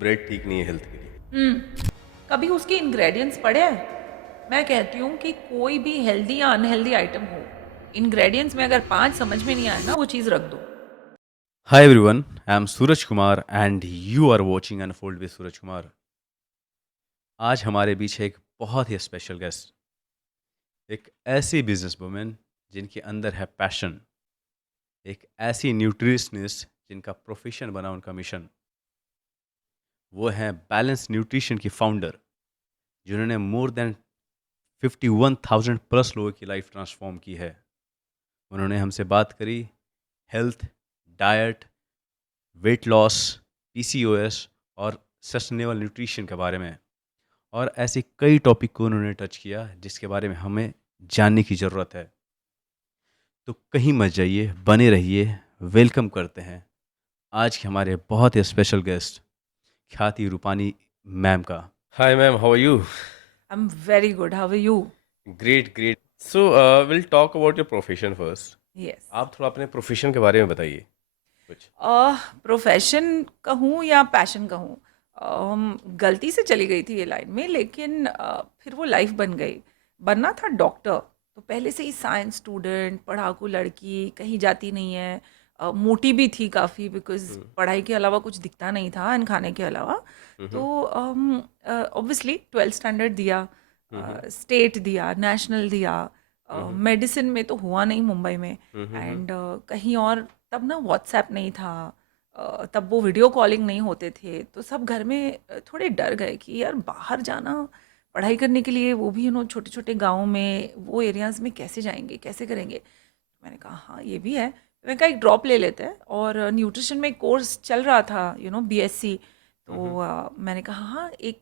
Bread ठीक नहीं है हेल्थ के लिए। कभी उसके इंग्रेडिएंट्स पढ़े हैं? मैं कहती हूँ कि कोई भी हेल्दी या अनहेल्दी आइटम हो, इंग्रेडिएंट्स में अगर 5 समझ में नहीं आए ना, वो चीज़ रख दो। Hi everyone, I am Suraj Kumar and you are watching Unfold with Suraj Kumar. आज हमारे बीच है एक बहुत ही स्पेशल गेस्ट, एक ऐसी बिजनेस वुमेन जिनके अंदर है पैशन, एक ऐसी न्यूट्रिशनिस्ट जिनका प्रोफेशन बना उनका मिशन। वो हैं बैलेंस न्यूट्रिशन की फाउंडर, जिन्होंने मोर देन 51,000 प्लस लोगों की लाइफ ट्रांसफॉर्म की है। उन्होंने हमसे बात करी health, diet, weight loss, PCOS और सस्टेनेबल न्यूट्रिशन के बारे में, और ऐसे कई टॉपिक को उन्होंने टच किया जिसके बारे में हमें जानने की ज़रूरत है। तो कहीं मत जाइए, बने रहिए। वेलकम करते हैं आज के हमारे बहुत ही स्पेशल गेस्ट ख्याति रूपानी मैम का। Hi ma'am, how are you? I am very good, how are you? Great great. So will talk about your profession first. Yes. आप थोड़ा अपने प्रोफेशन के बारे में बताइए कुछ। प्रोफेशन कहूँ या पैशन कहूँ, गलती से चली गई थी ये लाइन में, लेकिन फिर वो लाइफ बन गई। बनना था डॉक्टर, तो पहले से ही साइंस स्टूडेंट, पढ़ाकू लड़की, कहीं जाती नहीं है, मोटी भी थी काफ़ी, बिकॉज पढ़ाई के अलावा कुछ दिखता नहीं था एंड खाने के अलावा। तो ऑब्वियसली 12th स्टैंडर्ड दिया, स्टेट दिया, नेशनल दिया, मेडिसिन में तो हुआ नहीं मुंबई में, एंड कहीं और। तब ना व्हाट्सएप नहीं था, तब वो वीडियो कॉलिंग नहीं होते थे, तो सब घर में थोड़े डर गए कि यार बाहर जाना पढ़ाई करने के लिए, वो भी छोटे छोटे गाँव में, वो एरियाज़ में कैसे जाएंगे, कैसे करेंगे। मैंने कहा हाँ ये भी है। मैंने कहा एक ड्रॉप ले लेते हैं, और न्यूट्रिशन में कोर्स चल रहा था, बीएससी। तो मैंने कहा हाँ, एक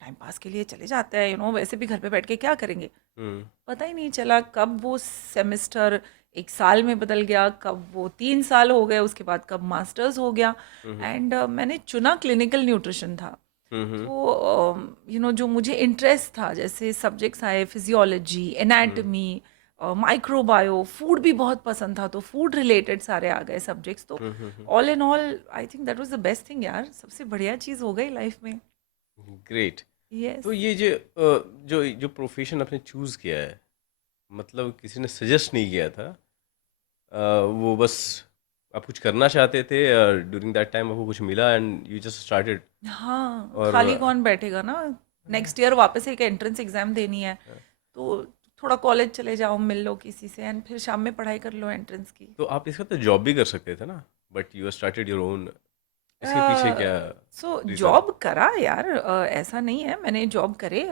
टाइम पास के लिए चले जाते हैं, वैसे भी घर पे बैठ के क्या करेंगे। पता ही नहीं चला कब वो सेमेस्टर 1 साल में बदल गया, कब वो 3 साल हो गए, उसके बाद कब मास्टर्स हो गया। एंड मैंने चुना क्लिनिकल न्यूट्रिशन था। तो जो मुझे इंटरेस्ट था, जैसे सब्जेक्ट्स आए, फिजियोलॉजी, एनाटमी, माइक्रोबायो, फूड भी बहुत पसंद था, तो फूड रिलेटेड सारे आ गए सब्जेक्ट्स। तो all in all I think that was the best thing यार, सबसे बढ़िया चीज़ हो गई लाइफ में। ग्रेट। यस। तो ये जो जो जो प्रोफेशन आपने चूज किया है, मतलब किसी ने सजेस्ट नहीं किया था, वो बस आप कुछ करना चाहते थे, ड्यूरिंग दैट टाइम आपको कुछ मिला एंड यू जस्ट स्टार्टेड। हाँ, और खाली कौन बैठेगा ना। नेक्स्ट ईयर वापस एक एंट्रेंस एग्जाम देनी है, तो थोड़ा कॉलेज चले जाओ, मिल लो किसी से, एंड फिर शाम में पढ़ाई कर लो एंट्रेंस की। तो आप इसका तो जॉब भी कर सकते थे ना, but you started your own. इसके पीछे क्या सो रीज़न? जॉब करा यार, ऐसा नहीं है, मैंने जॉब करे।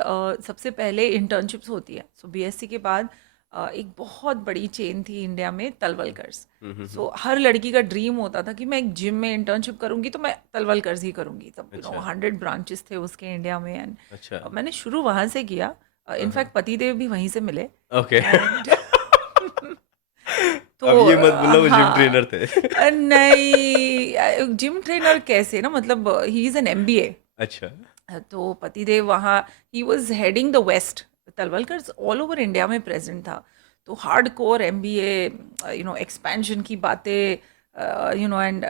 सबसे पहले इंटर्नशिप्स होती है। सो बीएससी के बाद एक बहुत बड़ी चेन थी इंडिया में, तलवलकर्स। सो हर लड़की का ड्रीम होता था कि मैं एक जिम में इंटर्नशिप करूंगी, तो मैं तलवलकर्स ही करूंगी। तब अच्छा 100 ब्रांचेस थे उसके इंडिया में, एंड अच्छा। मैंने शुरू वहाँ से किया। इनफैक्ट पतिदेव भी वहीं से मिले। ओके। एंड तो अब ये मत बोलो वो जिम हाँ, ट्रेनर थे। नहीं, जिम ट्रेनर कैसे ना, मतलब ही इज़ एन एमबीए। अच्छा। तो पतिदेव वहाँ, he was heading the west. Talwalkar all over India में प्रेजेंट था। तो हार्ड कोर एमबीए, एक्सपेंशन की बातें, एंड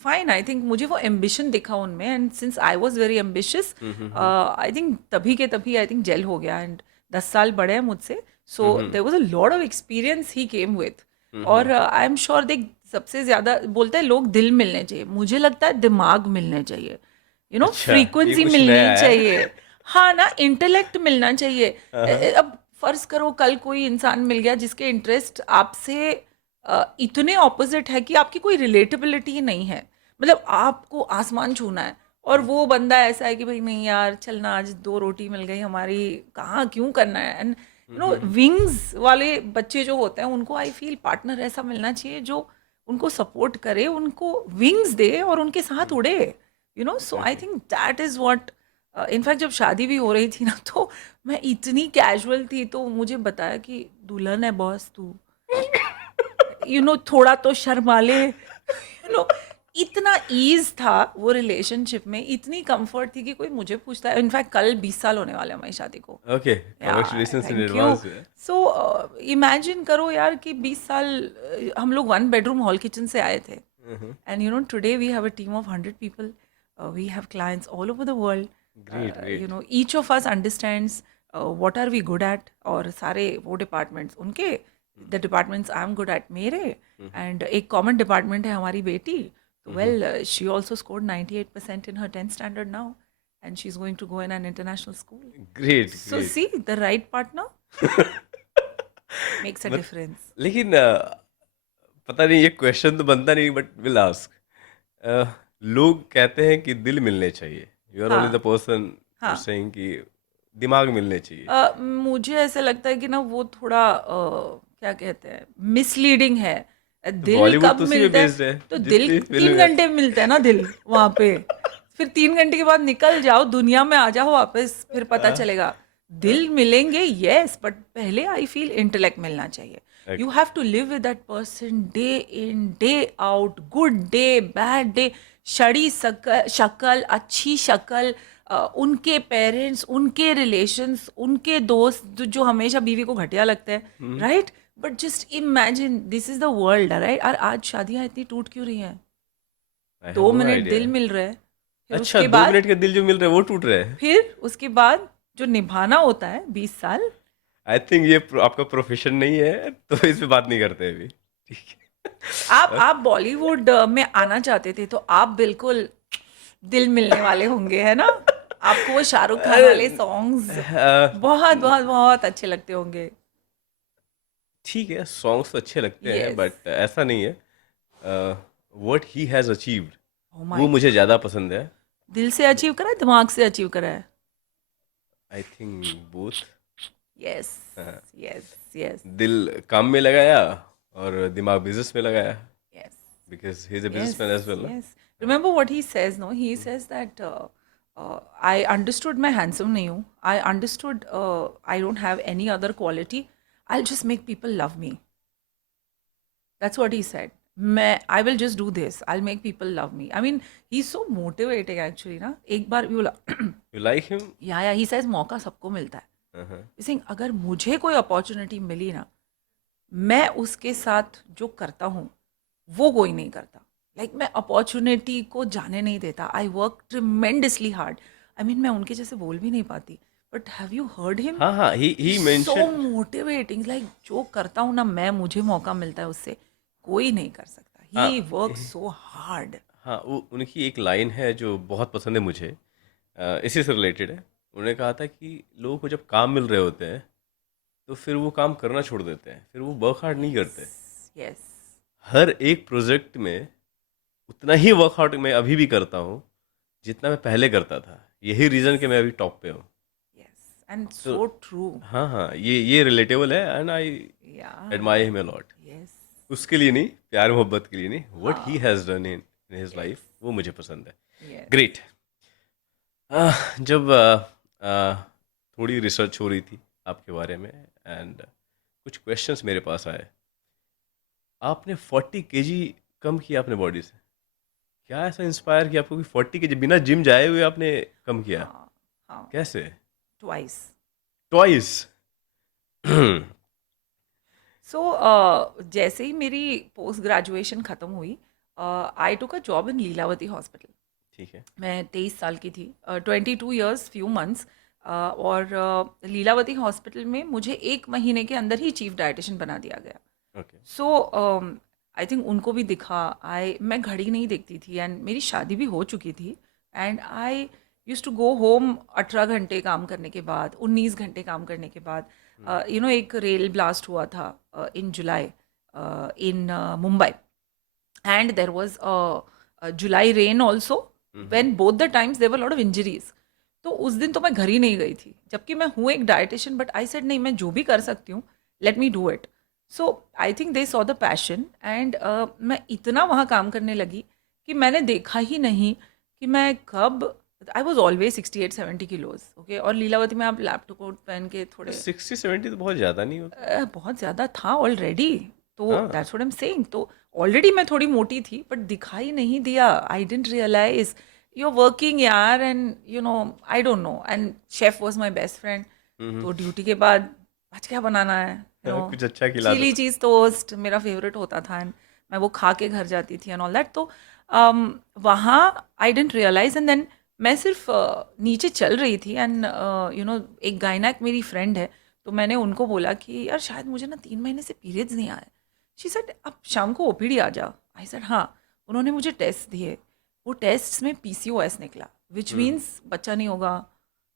फाइन। आई थिंक मुझे वो एम्बिशन दिखा उनमें, and since I was very ambitious, I think तभी के तभी आई थिंक जेल हो गया। एंड 10 साल बड़े हैं मुझसे, so there was a lot of experience he came with. और आई एम श्योर, देख, सबसे ज़्यादा बोलते हैं लोग दिल मिलने चाहिए, मुझे लगता है दिमाग मिलने चाहिए, अच्छा, ये फ्रीक्वेंसी कुछ मिलनी नया चाहिए। है। हाँ ना, इंटेलेक्ट मिलना चाहिए। हाँ। अब फर्ज करो कल कोई इंसान मिल गया जिसके इंटरेस्ट आपसे इतने ऑपोजिट है कि आपकी कोई रिलेटेबिलिटी ही नहीं है, मतलब आपको आसमान छूना है, और वो बंदा ऐसा है कि भाई नहीं यार, चलना आज 2 रोटी मिल गई हमारी, कहाँ क्यों करना है। एंड विंग्स वाले बच्चे जो होते हैं, उनको आई फील पार्टनर ऐसा मिलना चाहिए जो उनको सपोर्ट करे, उनको विंग्स दे और उनके साथ उड़े। So I exactly. Think that is what. In fact जब शादी भी हो रही थी ना, तो मैं इतनी कैजुअल थी, तो मुझे बताया कि दुल्हन है बॉस तू, थोड़ा तो शर्मा ले। इतना ईज था वो रिलेशनशिप में, इतनी कंफर्ट थी कि कोई मुझे पूछता है। इनफैक्ट कल 20 साल होने वाले हैं हमारी शादी को। ओके, यार congratulations in thank you. Advance. So imagine करो यार कि 20 साल, हम लोग 1 बेडरूम हॉल किचन से आए थे, and today we have a team of 100 people. We have clients all over the world. Great, great. Each of us understands what are we good at, और सारे वो departments उनके, हुँ, the departments I'm good at मेरे, हुँ, हुँ, and एक common department है हमारी बेटी. हुँ, हुँ। Well, she also scored 98% in her 10th standard now, and she's going to go in an international school. Great, So great. see, the right partner makes a मत difference. लेकिन पता नहीं, ये question तो बनता नहीं, बट विल आस्क। अ, लोग कहते हैं कि दिल मिलने चाहिए। यू आर ओनली द हाँ, पर्सन हू हाँ। सेइंग कि दिमाग मिलने चाहिए। मुझे ऐसा लगता है कि ना वो थोड़ा क्या कहते हैं, मिसलीडिंग है। तो दिल बॉलीवुड कब तो उसी पे मिलता है? बेस्ड है, तो दिल जितनी तीन फ़िल्म है। घंटे में मिलता है ना दिल वहां पे। फिर 3 घंटे के बाद निकल जाओ दुनिया में, आ जाओ वापस, फिर पता अ, चलेगा। अ, दिल मिलेंगे, यस, बट पहले आई फील इंटेलेक्ट मिलना चाहिए। You okay. Have to live with that person day in day out, good day bad day, शड़ी शक्ल शक्ल, अच्छी शक्ल, उनके पेरेंट्स, उनके रिलेशंस, उनके दोस्त जो हमेशा बीवी को घटिया लगते हैं, हुँ, right? But just imagine this is the world, right? और आज शादियां इतनी टूट क्यों रही हैं? आई हैव दो नो मिनट दिल आइडिया। मिल रहा है, फिर अच्छा, उसके 2 बाद, मिनट के दिल जो मिल रहे हैं वो टूट रहे हैं। जो निभाना होता है 20 साल। आई थिंक ये आपका प्रोफेशन नहीं है, तो इस पे बात नहीं करते अभी। ठीक आप है। आप बॉलीवुड में आना चाहते थे तो आप बिल्कुल दिल मिलने वाले होंगे, है ना? आपको वो शाहरुख खान अरे वाले सॉन्ग्स बहुत न- बहुत बहुत अच्छे लगते होंगे। ठीक है, सॉन्ग्स तो अच्छे लगते हैं, यस। बट ऐसा नहीं है। व्हाट ही हैज अचीव्ड ओ वो माय मुझे गॉड। ज़्यादा पसंद है। दिल से अचीव करा है, दिमाग से अचीव करा है? I think both. Yes, yes, yes, दिल काम में लगाया और दिमाग बिजनेस में लगाया, yes, because he is a yes, businessman as well ना। yes. Remember what he says, no? He hmm, says that I understood मैं handsome नहीं हूँ. I understood I don't have any other quality. I'll just make people love me. That's what he said. I will just do this. I'll make people love me. I mean, he's so motivating actually, ना? एक बार भी बोला, you like him. या he says मौका सबको मिलता है. He's saying अगर मुझे कोई अपॉर्चुनिटी मिली ना, मैं उसके साथ जो करता हूँ वो कोई नहीं करता। लाइक मैं अपॉर्चुनिटी को जाने नहीं देता। I work tremendously hard. I mean मैं उनके जैसे बोल भी नहीं पाती, but have you heard him? हाँ हाँ, ही सो मेंशन। मोटिवेटिंग। लाइक जो करता हूँ ना मैं, मुझे मौका मिलता है उससे, कोई नहीं कर सकता। ही हाँ वर्क सो हार्ड। हाँ, वो उनकी एक लाइन है जो बहुत पसंद है मुझे। इसी से रिलेटेड है। उन्होंने कहा था कि लोगों को जब काम मिल रहे होते हैं तो फिर वो काम करना छोड़ देते हैं, फिर वो वर्क हार्ड नहीं यस, करते। यस, हर एक प्रोजेक्ट में उतना ही वर्क हार्ड मैं अभी भी करता हूँ जितना मैं पहले करता था। यही रीज़न कि मैं अभी टॉप पे हूँ। यस, एंड तो सो ट्रू। हाँ हाँ, ये रिलेटेबल है, एंड आई या, admire him a lot. Yes, उसके लिए नहीं, प्यार मोहब्बत के लिए नहीं, व्हाट ही हाँ, has done in his yes, life वो मुझे पसंद है। Yes, great. जब थोड़ी रिसर्च हो रही थी आपके बारे में, एंड कुछ क्वेश्चंस मेरे पास आए। आपने 40 kg कम किया अपने बॉडी से। क्या ऐसा इंस्पायर किया आपको कि 40 kg बिना जिम जाए हुए आपने कम किया? हाँ, हाँ, कैसे? ट्वाइस। ट्वाइस? सो जैसे ही मेरी पोस्ट ग्रेजुएशन ख़त्म हुई, I took a job in Lilavati hospital. ठीक है। मैं 23 साल की थी, 22 ईयर्स फ्यू मंथ्स। और लीलावती हॉस्पिटल में मुझे 1 महीने के अंदर ही चीफ डाइटिशियन बना दिया गया। ओके। सो आई थिंक उनको भी दिखा। आई मैं घड़ी नहीं देखती थी, एंड मेरी शादी भी हो चुकी थी। And I used to go home 18 घंटे काम करने के बाद, 19 घंटे काम करने के बाद। एक रेल ब्लास्ट हुआ था इन जुलाई इन Mumbai, and there was a July rain also, when both the times there were a lot of injuries. तो उस दिन तो मैं घर ही नहीं गई थी, जबकि मैं हूँ एक डाइटिशियन, बट आई सेड नहीं, मैं जो भी कर सकती हूँ, let me do it. So I think they saw the passion, and मैं इतना वहाँ काम करने लगी कि मैंने देखा ही नहीं कि मैं कब, I was always 68-70 kilos, okay. और लीलावती में आप लैपटॉप कोट पहन के तो थोड़े 60-70 तो बहुत ज़्यादा नहीं होता? बहुत ज़्यादा था ऑलरेडी। तो हाँ। That's what I am saying. तो ऑलरेडी मैं थोड़ी मोटी थी, बट दिखाई नहीं दिया। I didn't realise you are working यार, and I don't know. And chef was my best friend. Hmm. तो ड्यूटी के बाद आज क्या बनाना है, कुछ अच्छा खिला दो। चिली चीज़ टोस्ट मेरा फेवरेट होता था, एंड मैं वो खा के घर जाती थी एंड ऑल दैट। तो वहाँ आई डेंट रियलाइज एंड देन मैं सिर्फ नीचे चल रही थी एंड एक गायनैक मेरी फ्रेंड है, तो मैंने उनको बोला कि यार शायद मुझे ना 3 महीने से पीरियड्स नहीं आए। शी सेड अब शाम को ओपीडी आ जा। आई सेड हाँ। उन्होंने मुझे टेस्ट दिए, वो टेस्ट में पीसीओएस निकला, विच मीन्स बच्चा नहीं होगा,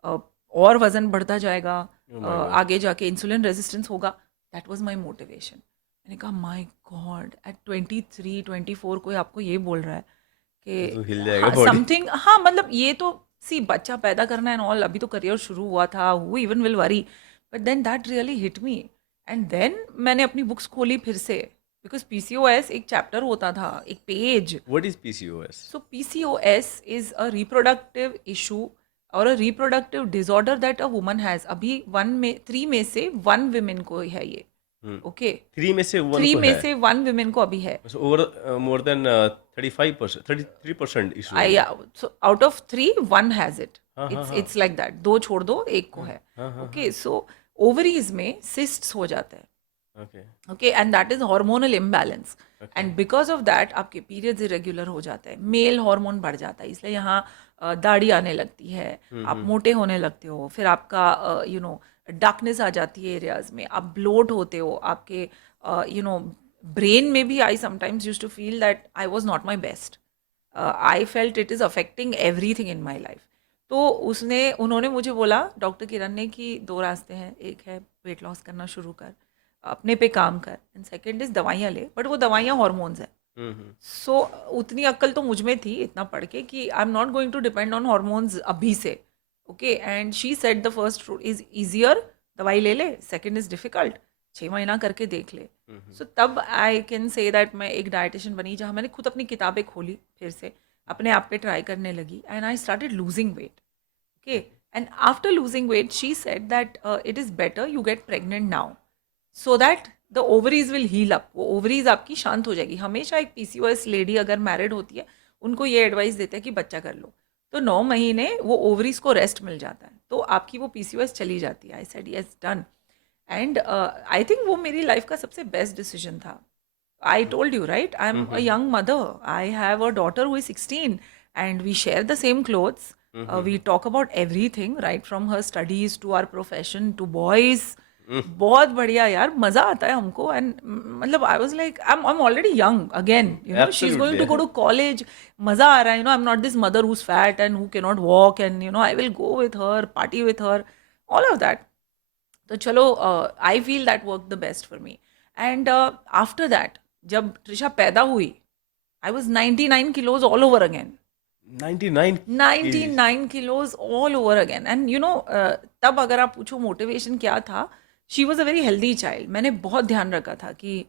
अ, और वजन बढ़ता जाएगा, ओह माय गॉड! आगे जाके इंसुलिन रेजिस्टेंस होगा। That was my motivation. मैंने कहा माय गॉड, एट 23-24 कोई आपको ये बोल रहा है तो कि हिल जाएगा हाँ बॉडी। समथिंग, हाँ मतलब ये तो सी बच्चा पैदा करना एंड ऑल, अभी तो करियर शुरू हुआ था, who even will worry, but then that really hit me. And then मैंने अपनी बुक्स खोली फिर से, बिकॉज पीसीओएस एक चैप्टर होता था, एक page. What is PCOS? So PCOS is a reproductive issue और a reproductive disorder that a woman has. अभी 3 में से 1 women को है ये, हुँ, ओके। 3 में से 1 थ्री को में है। से 1 women को अभी है। So over more than 35%, 33% issue है आई ये। So out of 3 1 has it. हाँ, हाँ, हाँ। इट्स लाइक दैट, 2 छोड़ दो, एक को हाँ, है। हाँ, हाँ, ओके, हाँ। सो ओवरीज में सिस्ट्स हो जाते हैं, okay, okay, and that is hormonal imbalance. Okay. And because of that आपके पीरियड्स इरेग्युलर हो जाते हैं, मेल हार्मोन बढ़ जाता है, इसलिए यहाँ दाढ़ी आने लगती है, हुँ, आप हुँ। मोटे होने लगते हो, फिर आपका डार्कनेस आ जाती है एरियाज में, आप ब्लोट होते हो, आपके ब्रेन में भी I sometimes used to feel that I was not my best. I felt it is affecting everything in my life. तो उन्होंने मुझे बोला, डॉक्टर किरण ने, कि 2 रास्ते हैं, एक है वेट लॉस करना शुरू कर, अपने पे काम कर, एंड सेकंड इज दवाइयाँ ले, बट वो दवाइयाँ हॉर्मोन्स है। हुँ, हुँ। सो उतनी अक्ल तो मुझ में थी इतना पढ़ के कि I am not going to depend on hormones अभी से, okay. And she said the first route is easier, दवाई ले ले, सेकंड इज डिफिकल्ट, 6 महीना करके देख ले। हुँ, हुँ। सो तब आई कैन से दैट मैं एक डाइटिशियन बनी, जहाँ मैंने खुद अपनी किताबें खोली, फिर से अपने आप पे ट्राई करने लगी, and I started losing weight, okay. Okay. And after losing weight, she said that it is better you get pregnant now, so that the ovaries will heal up. वो ovaries आपकी शांत हो जाएगी। हमेशा एक पीसीओएस लेडी अगर married होती है, उनको ये एडवाइस देते हैं कि बच्चा कर लो, तो 9 महीने वो ओवरीज को रेस्ट मिल जाता है, तो आपकी वो पीसीओएस चली जाती है। I said yes, done. And I think वो मेरी लाइफ का सबसे बेस्ट डिसीजन था। I hmm, told you, right? Hmm, I'm a hmm. young mother. I have a daughter who is 16, and we share the same clothes. Hmm, hmm, We hmm. talk about everything, right from her studies to our profession to boys. Hmm, बहुत बढ़िया यार, मज़ा आता है हमको। And मतलब I was like I am already young again, she is going absolutely. To go to college, मज़ा आ रहा है, I am not this mother whose fat and who can not walk, and I will go with her, party with her, all of that. तो चलो, I feel that work the best for me. And after that, जब त्रिशा पैदा हुई, I was 99 kilos all over again. 99 ninety kgs. Nine kilos all over again. And तब अगर आप पूछो motivation क्या था, she was a very healthy child. मैंने बहुत ध्यान रखा था कि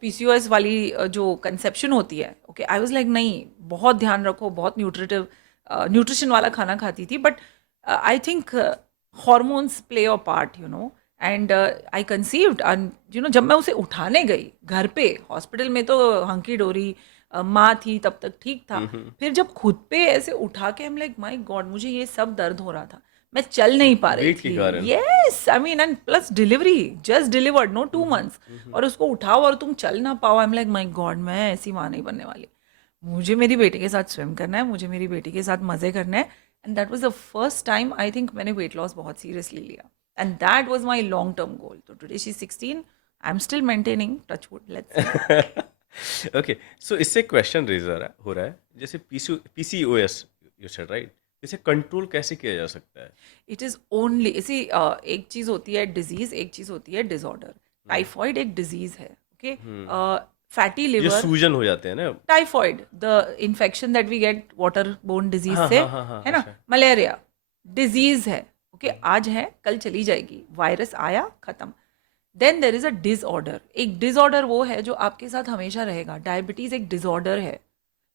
पीसीओएस वाली जो कंसेप्शन होती है, ओके, आई वॉज लाइक नहीं, बहुत ध्यान रखो, बहुत न्यूट्रिशन वाला खाना खाती थी, but I think hormones play a part, and I conceived. And जब मैं उसे उठाने गई घर पे, हॉस्पिटल में तो हंकी डोरी माँ थी, तब तक ठीक था। हुँ, हुँ। फिर जब खुद पे ऐसे उठा के, हम लाइक माय गॉड, मुझे ये सब दर्द हो रहा था, मैं चल नहीं पा रही वेट के थी। कारण। Yes, I mean, and plus delivery just delivered, no hmm, two hmm, months hmm, hmm. और उसको उठाओ और तुम चल ना पाओ। I am like my God, मैं ऐसी माँ नहीं बनने वाली। मुझे मेरी बेटी के साथ स्विम करना है, मुझे मेरी बेटी के साथ मज़े करने हैं। And that was the first time I think मैंने वेट लॉस बहुत सीरियसली लिया, and that was my long term goal. तो today she is 16, I am still maintaining, touch wood, let's see. Okay, so इससे question raise हो रहा है, जैसे PCOS you said right? इसे कंट्रोल कैसे किया जा सकता है? इट इज़ ओनली इसी एक चीज़ होती है डिजीज़, एक चीज़ होती है डिसऑर्डर। हुँ, टाइफॉइड एक डिजीज़ है, ओके। हुँ। फैटी ये लिवर, सूजन हो जाते हैं ना? Typhoid the infection that we get water borne disease हाँ, से, हाँ, हाँ, हाँ, है ना। अच्छा। Malaria okay. डिजीज है, ओके, हुँ, आज है कल चली जाएगी, वायरस आया खत्म। Then there is a disorder. एक डिसऑर्डर वो है जो आपके साथ हमेशा रहेगा। डायबिटीज एक डिसऑर्डर है,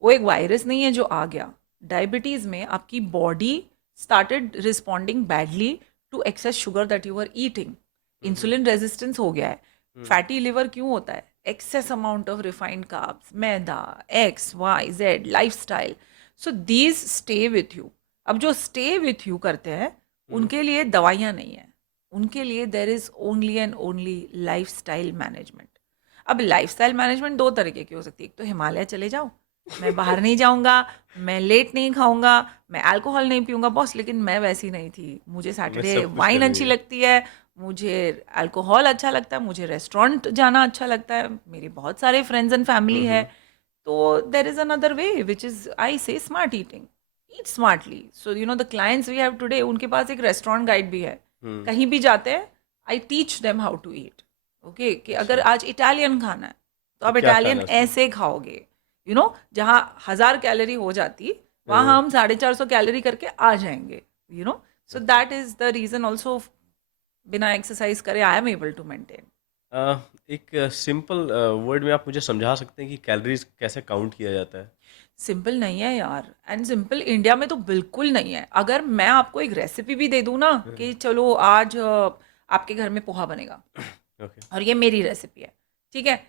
वो एक वायरस नहीं है जो आ गया। डायबिटीज में आपकी body started responding badly to excess sugar that you are eating, hmm, hmm, insulin resistance हो गया है। हुँ, फैटी लिवर क्यों होता है? Excess amount of refined carbs, मैदा, X Y Z, lifestyle. So these stay with you. अब जो स्टे विथ यू करते हैं, हुँ। उनके लिए दवाइयाँ नहीं है, उनके लिए there is only and only lifestyle management. अब लाइफस्टाइल मैनेजमेंट दो तरीके की हो सकती है। एक तो हिमालय चले जाओ, मैं बाहर नहीं जाऊँगा, मैं लेट नहीं खाऊँगा, मैं अल्कोहल नहीं पीऊँगा बॉस, लेकिन मैं वैसी नहीं थी। मुझे मैं सैटरडे सब कुछ कर वाइन अच्छी लूँगी। लगती है, मुझे अल्कोहल अच्छा लगता है, मुझे रेस्टोरेंट जाना अच्छा लगता है, मेरे बहुत सारे फ्रेंड्स एंड हुँ, फैमिली है। हुँ, तो there is another way which is I say smart eating. Eat smartly. So you know the clients we have today उनके पास एक रेस्टोरेंट गाइड भी है। हुँ। कहीं भी जाते हैं, I teach them how to eat. Okay कि अगर अच्छा, आज इटालियन खाना है, तो तो आप क्या इटालियन खाना है उसमें? ऐसे खाओगे। यू नो जहाँ 1000 कैलोरी हो जाती, वहाँ हाँ, हम 450 कैलोरी करके आ जाएंगे। यू नो सो अच्छा। That is the reason also. बिना एक्सरसाइज करे I am able to maintain. एक सिंपल वर्ड में आप मुझे समझा सकते हैं कि कैलोरीज़ कैसे काउंट किया जाता है? सिंपल नहीं है यार, एंड सिंपल इंडिया में तो बिल्कुल नहीं है। अगर मैं आपको एक रेसिपी भी दे दूँ ना हुँ, कि चलो आज आपके घर में पोहा बनेगा ओके। और ये मेरी रेसिपी है, ठीक है,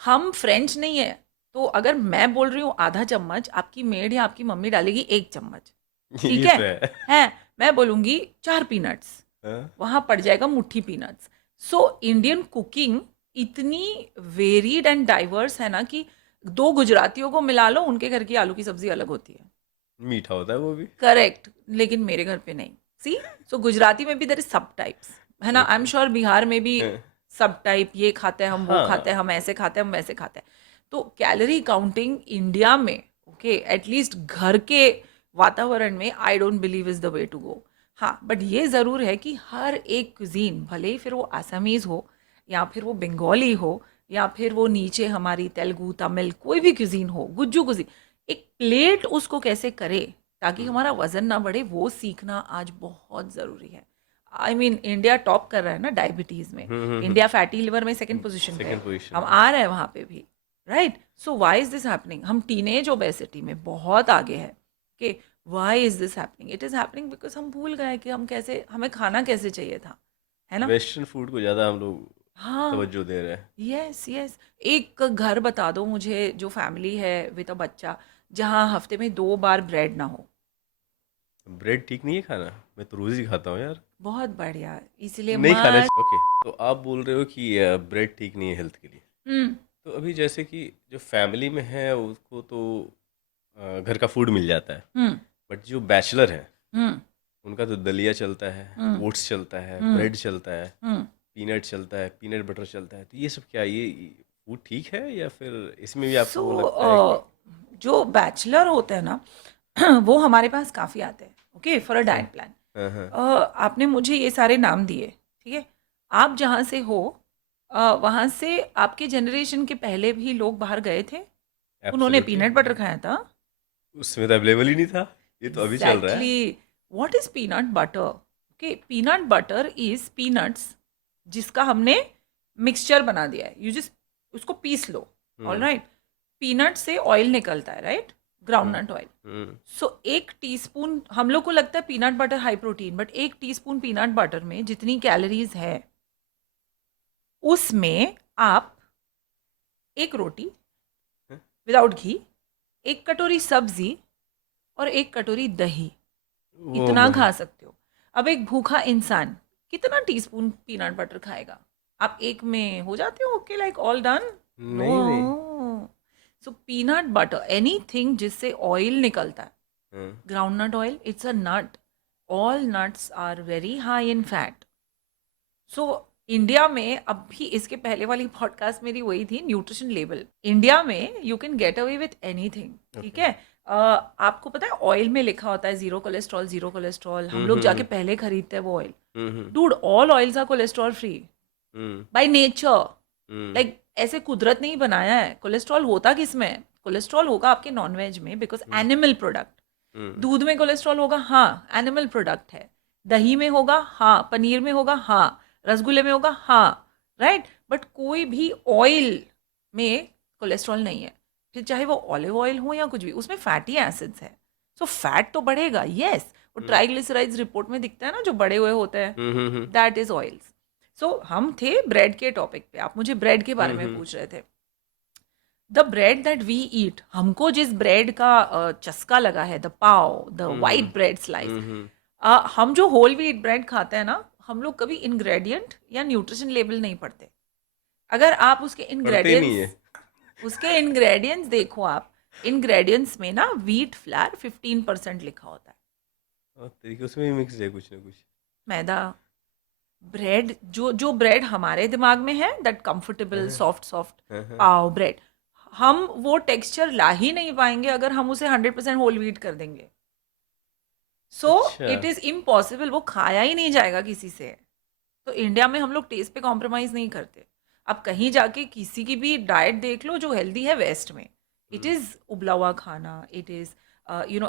हम फ्रेंच नहीं है, तो अगर मैं बोल रही हूँ आधा चम्मच, आपकी मेड या आपकी मम्मी डालेगी 1 चम्मच, ठीक ये है। तो है। हैं, मैं बोलूँगी 4 पीनट्स, हाँ, वहाँ पड़ जाएगा मुट्ठी पीनट्स। सो इंडियन कुकिंग इतनी वेरीड एंड डाइवर्स है ना कि दो गुजरातियों को मिला लो, उनके घर की आलू की सब्जी अलग होती है। मीठा होता है वो भी। करेक्ट, लेकिन मेरे घर पे नहीं। सी, सो गुजराती में भी देर इज सब टाइप्स, है ना। I am okay. Sure Bihar में भी हाँ, सब टाइप, ये खाते हैं हम, वो खाते हैं हाँ, हम, ऐसे खाते हैं हम, वैसे खाते हैं। तो कैलोरी काउंटिंग इंडिया में, ओके, एटलीस्ट घर के वातावरण में I don't believe is the way to go. हाँ, बट ये ज़रूर है कि हर एक कुजीन, भले ही फिर वो आसामीज़ हो या फिर वो बंगाली हो या फिर वो नीचे हमारी तेलुगु तमिल कोई भी कुजीन हो, गुज्जू कुजीन, एक प्लेट उसको कैसे करे ताकि हुँ, हमारा वजन ना बढ़े, वो सीखना आज बहुत ज़रूरी है। आई मीन इंडिया टॉप कर रहा है ना डायबिटीज़ में। हुँ, हुँ, हुँ, इंडिया फैटी लिवर में सेकंड पोजीशन पे है। सेकंड पोज़ीशन हम में। आ रहे हैं वहाँ पे भी, right. So why is this happening? हम टीनेज ओबेसिटी में बहुत आगे है कि why is this happening? It is happening because हम भूल गए कि हम कैसे, हमें खाना कैसे चाहिए था, है ना? वेस्टर्न फूड को ज़्यादा हम लोग हाँ, तवज्जो दे रहे हैं। Yes yes. एक घर बता दो मुझे जो फैमिली है विद अ बच्चा, जहाँ हफ्ते में 2 बार ब्रेड ना हो। ब्रेड ठीक नहीं है खाना? मैं तो रोज़ ही खाता हूँ यार। बहुत बढ़िया, इसलिए नहीं खाना मस्त। चाहिए। ओके, तो आप बोल रहे हो कि ब्रेड ठीक नहीं है हेल्थ के लिए। हुँ, तो अभी जैसे कि जो फैमिली में है उसको तो घर का फूड मिल जाता है। हुँ, बट जो बैचलर हैं, हुँ, उनका तो दलिया चलता है, हुँ, ओट्स चलता है, हुँ, ब्रेड चलता है, हुँ। पीनट चलता है, पीनट बटर चलता है। तो ये सब क्या ये फूड ठीक है या फिर इसमें भी सो आपको वो लगता है कि जो बैचलर होते हैं ना वो हमारे पास काफ़ी आते हैं, ओके, फॉर अ हाँ, डाइट प्लान। हाँ, हाँ, आपने मुझे ये सारे नाम दिए, ठीक है। आप जहाँ से हो वहाँ से आपके जनरेशन के पहले भी लोग बाहर गए थे, उन्होंने एब्सोल्युटली। पीनट बटर खाया था। उसमें तो अवेलेबल ही नहीं था। ये तो अभी चल रहा है। Exactly. What is peanut butter? Okay, peanut butter is peanuts जिसका हमने मिक्सचर बना दिया है। यू जस्ट उसको पीस लो, ऑल हुँ, राइट। पीनट से ऑयल निकलता है, राइट, हुँ, ग्राउंडनट ऑयल। हुँ, सो 1 टीस्पून, हम लोग को लगता है peanut butter high protein, but 1 teaspoon peanut butter में जितनी कैलोरीज है, उसमें आप एक रोटी हाँ, विदाउट घी, एक कटोरी सब्जी और एक कटोरी दही, ओह इतना माय! खा सकते हो। अब एक भूखा इंसान कितना टीस्पून पीनट बटर खाएगा? आप एक में हो जाते हो, okay, like all done? No. नहीं, नहीं। सो पीनट बटर, एनीथिंग जिससे ऑयल निकलता है, हाँ, groundnut oil, it's a nut. All nuts are very high in fat. So India में, अब भी इसके पहले वाली पॉडकास्ट मेरी वही थी, न्यूट्रिशन लेबल। इंडिया में you can get away with anything, ठीक ओके। है। आपको पता है ऑयल में लिखा होता है जीरो कोलेस्ट्रॉल, जीरो कोलेस्ट्रॉल, हम हुँ, लोग हुँ, जाके हुँ, पहले खरीदते हैं वो oil. Hmm, hmm, dude, all oils are cholesterol free hmm, by nature. Hmm, like ऐसे कुदरत नहीं बनाया है। कोलेस्ट्रॉल होता किस में है? कोलेस्ट्रॉल होगा आपके नॉनवेज में, बिकॉज हुँ, एनिमल प्रोडक्ट। हुँ, दूध में कोलेस्ट्रॉल होगा, हाँ, एनिमल प्रोडक्ट है। दही में होगा, हाँ, पनीर में होगा, हाँ, रसगुल्ले में होगा, हाँ, राइट। बट कोई भी ऑयल में कोलेस्ट्रॉल नहीं है। फिर चाहे वो ऑलिव ऑयल हो या कुछ भी, उसमें फैटी एसिड्स है। सो फैट तो बढ़ेगा, यस। वो हुँ, ट्राइग्लिसराइड्स रिपोर्ट में दिखता है ना, जो बड़े हुए होते हैं, हुँ, hmm, hmm, that is oils. सो हम थे ब्रेड के टॉपिक पे, आप मुझे ब्रेड के बारे हुँ, में हुँ, पूछ रहे थे। The bread that we eat, हमको जिस ब्रेड का चस्का लगा है, the pav, the hmm, white hmm, bread slice, hmm, hmm. हम जो होल व्हीट ब्रेड खाते हैं ना, हम लोग कभी इंग्रेडिएंट या न्यूट्रिशन लेबल नहीं पढ़ते। अगर आप पढ़ते ही नहीं है। उसके इंग्रेडिएंट्स देखो आप, इंग्रेडिएंट्स में ना व्हीट फ्लावर 15% लिखा होता है, और तरीके उसमें भी मिक्स है कुछ ना कुछ। मैदा, ब्रेड, जो जो ब्रेड हमारे दिमाग में है दैट कंफर्टेबल हाँ, सॉफ्ट सॉफ्ट हाँ, हाँ। पाव ब्रेड, हम वो टेक्सचर ला ही नहीं पाएंगे अगर हम उसे 100% होल व्हीट कर देंगे। सो अच्छा। इट इज इम्पॉसिबल, वो खाया ही नहीं जाएगा किसी से। तो इंडिया में हम लोग टेस्ट पे कॉम्प्रोमाइज नहीं करते। आप कहीं जाके किसी की भी डाइट देख लो जो हेल्दी है वेस्ट में, इट हम्म, इज उबला हुआ खाना, इट इज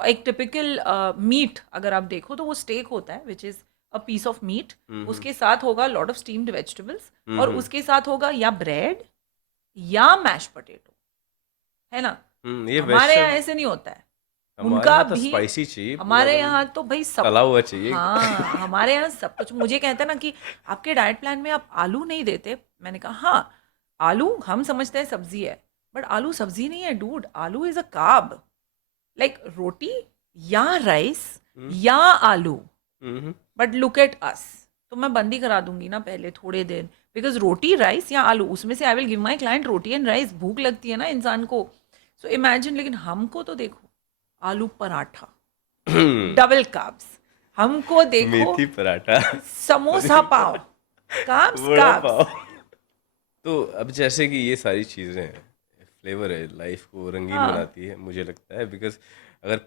एक टिपिकल मीट अगर आप देखो तो वो स्टेक होता है which is a piece of meat, hmm, उसके साथ होगा लॉट ऑफ स्टीम्ड वेजिटेबल्स, और हम्म, उसके साथ होगा या ब्रेड या मैश पोटेटो, है ना। ये हमारे यहाँ वेजिटेबल। ऐसे नहीं होता है, हमारे उनका यहाँ तो भी। स्पाइसी चाहिए पूरा हमारे एकदम, यहाँ तो भाई सब, तला हुआ चाहिए एकदम। हाँ हमारे यहाँ सब कुछ। मुझे कहते हैं ना कि आपके डाइट प्लान में आप आलू नहीं देते, मैंने कहा हाँ, आलू हम समझते हैं सब्जी है, बट आलू सब्जी नहीं है डूड, आलू इज अ कार्ब, लाइक रोटी या राइस हम्म, या आलू। हम्म, बट लुक एट अस, तो मैं बंद ही करा दूंगी ना पहले थोड़े दिन, बिकॉज रोटी राइस या आलू उसमें से I will give my client roti and rice, भूख लगती है ना इंसान को। सो इमेजिन, लेकिन हमको तो देखो, आलू पराठा, डबल कार्ब्स, हमको देखो मेथी पराठा। समोसा पनीर पाव, पराठा, कार्ब्स वड़ा कार्ब्स। पाव। तो अब जैसे कि ये सारी चीज़ें हैं, फ्लेवर है, लाइफ को रंगीन हाँ बनाती है मुझे लगता है, बिकॉज अगर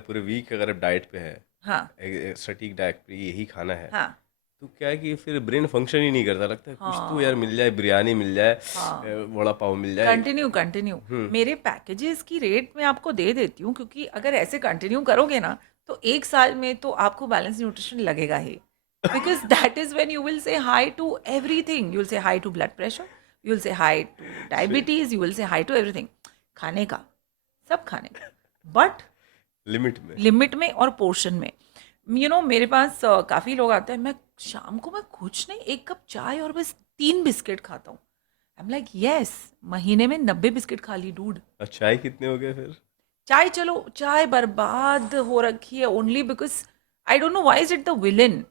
पूरे वीक अगर आप डाइट पे हाँ है, सटीक डाइट पे यही खाना है, हाँ तो क्या है कि फिर ब्रेन फंक्शन ही नहीं करता, लगता है कुछ तो यार मिल हाँ जाए, बिरयानी मिल जाए, हाँ। वड़ा पाव मिल जाए। कंटिन्यू कंटिन्यू, हम्म। मेरे पैकेजेस की रेट मैं आपको दे देती हूँ, क्योंकि अगर ऐसे कंटिन्यू करोगे ना तो एक साल में तो आपको बैलेंस न्यूट्रिशन लगेगा ही, because that is when you will say hi to everything, you will say hi to blood pressure, you will say hi to फिर diabetes, you will say hi to everything, खाने का, सब खाने का, but limit में। Limit में और portion में। मेरे पास काफ़ी लोग आते हैं, मैं शाम को मैं कुछ नहीं, एक कप चाय और बस 3 बिस्किट खाता हूँ। आई एम लाइक यस, महीने में 90 बिस्किट खा ली डूड। और चाय कितने हो गए फिर? चाय, चलो चाय बर्बाद हो रखी है only because I don't know why is it the villain.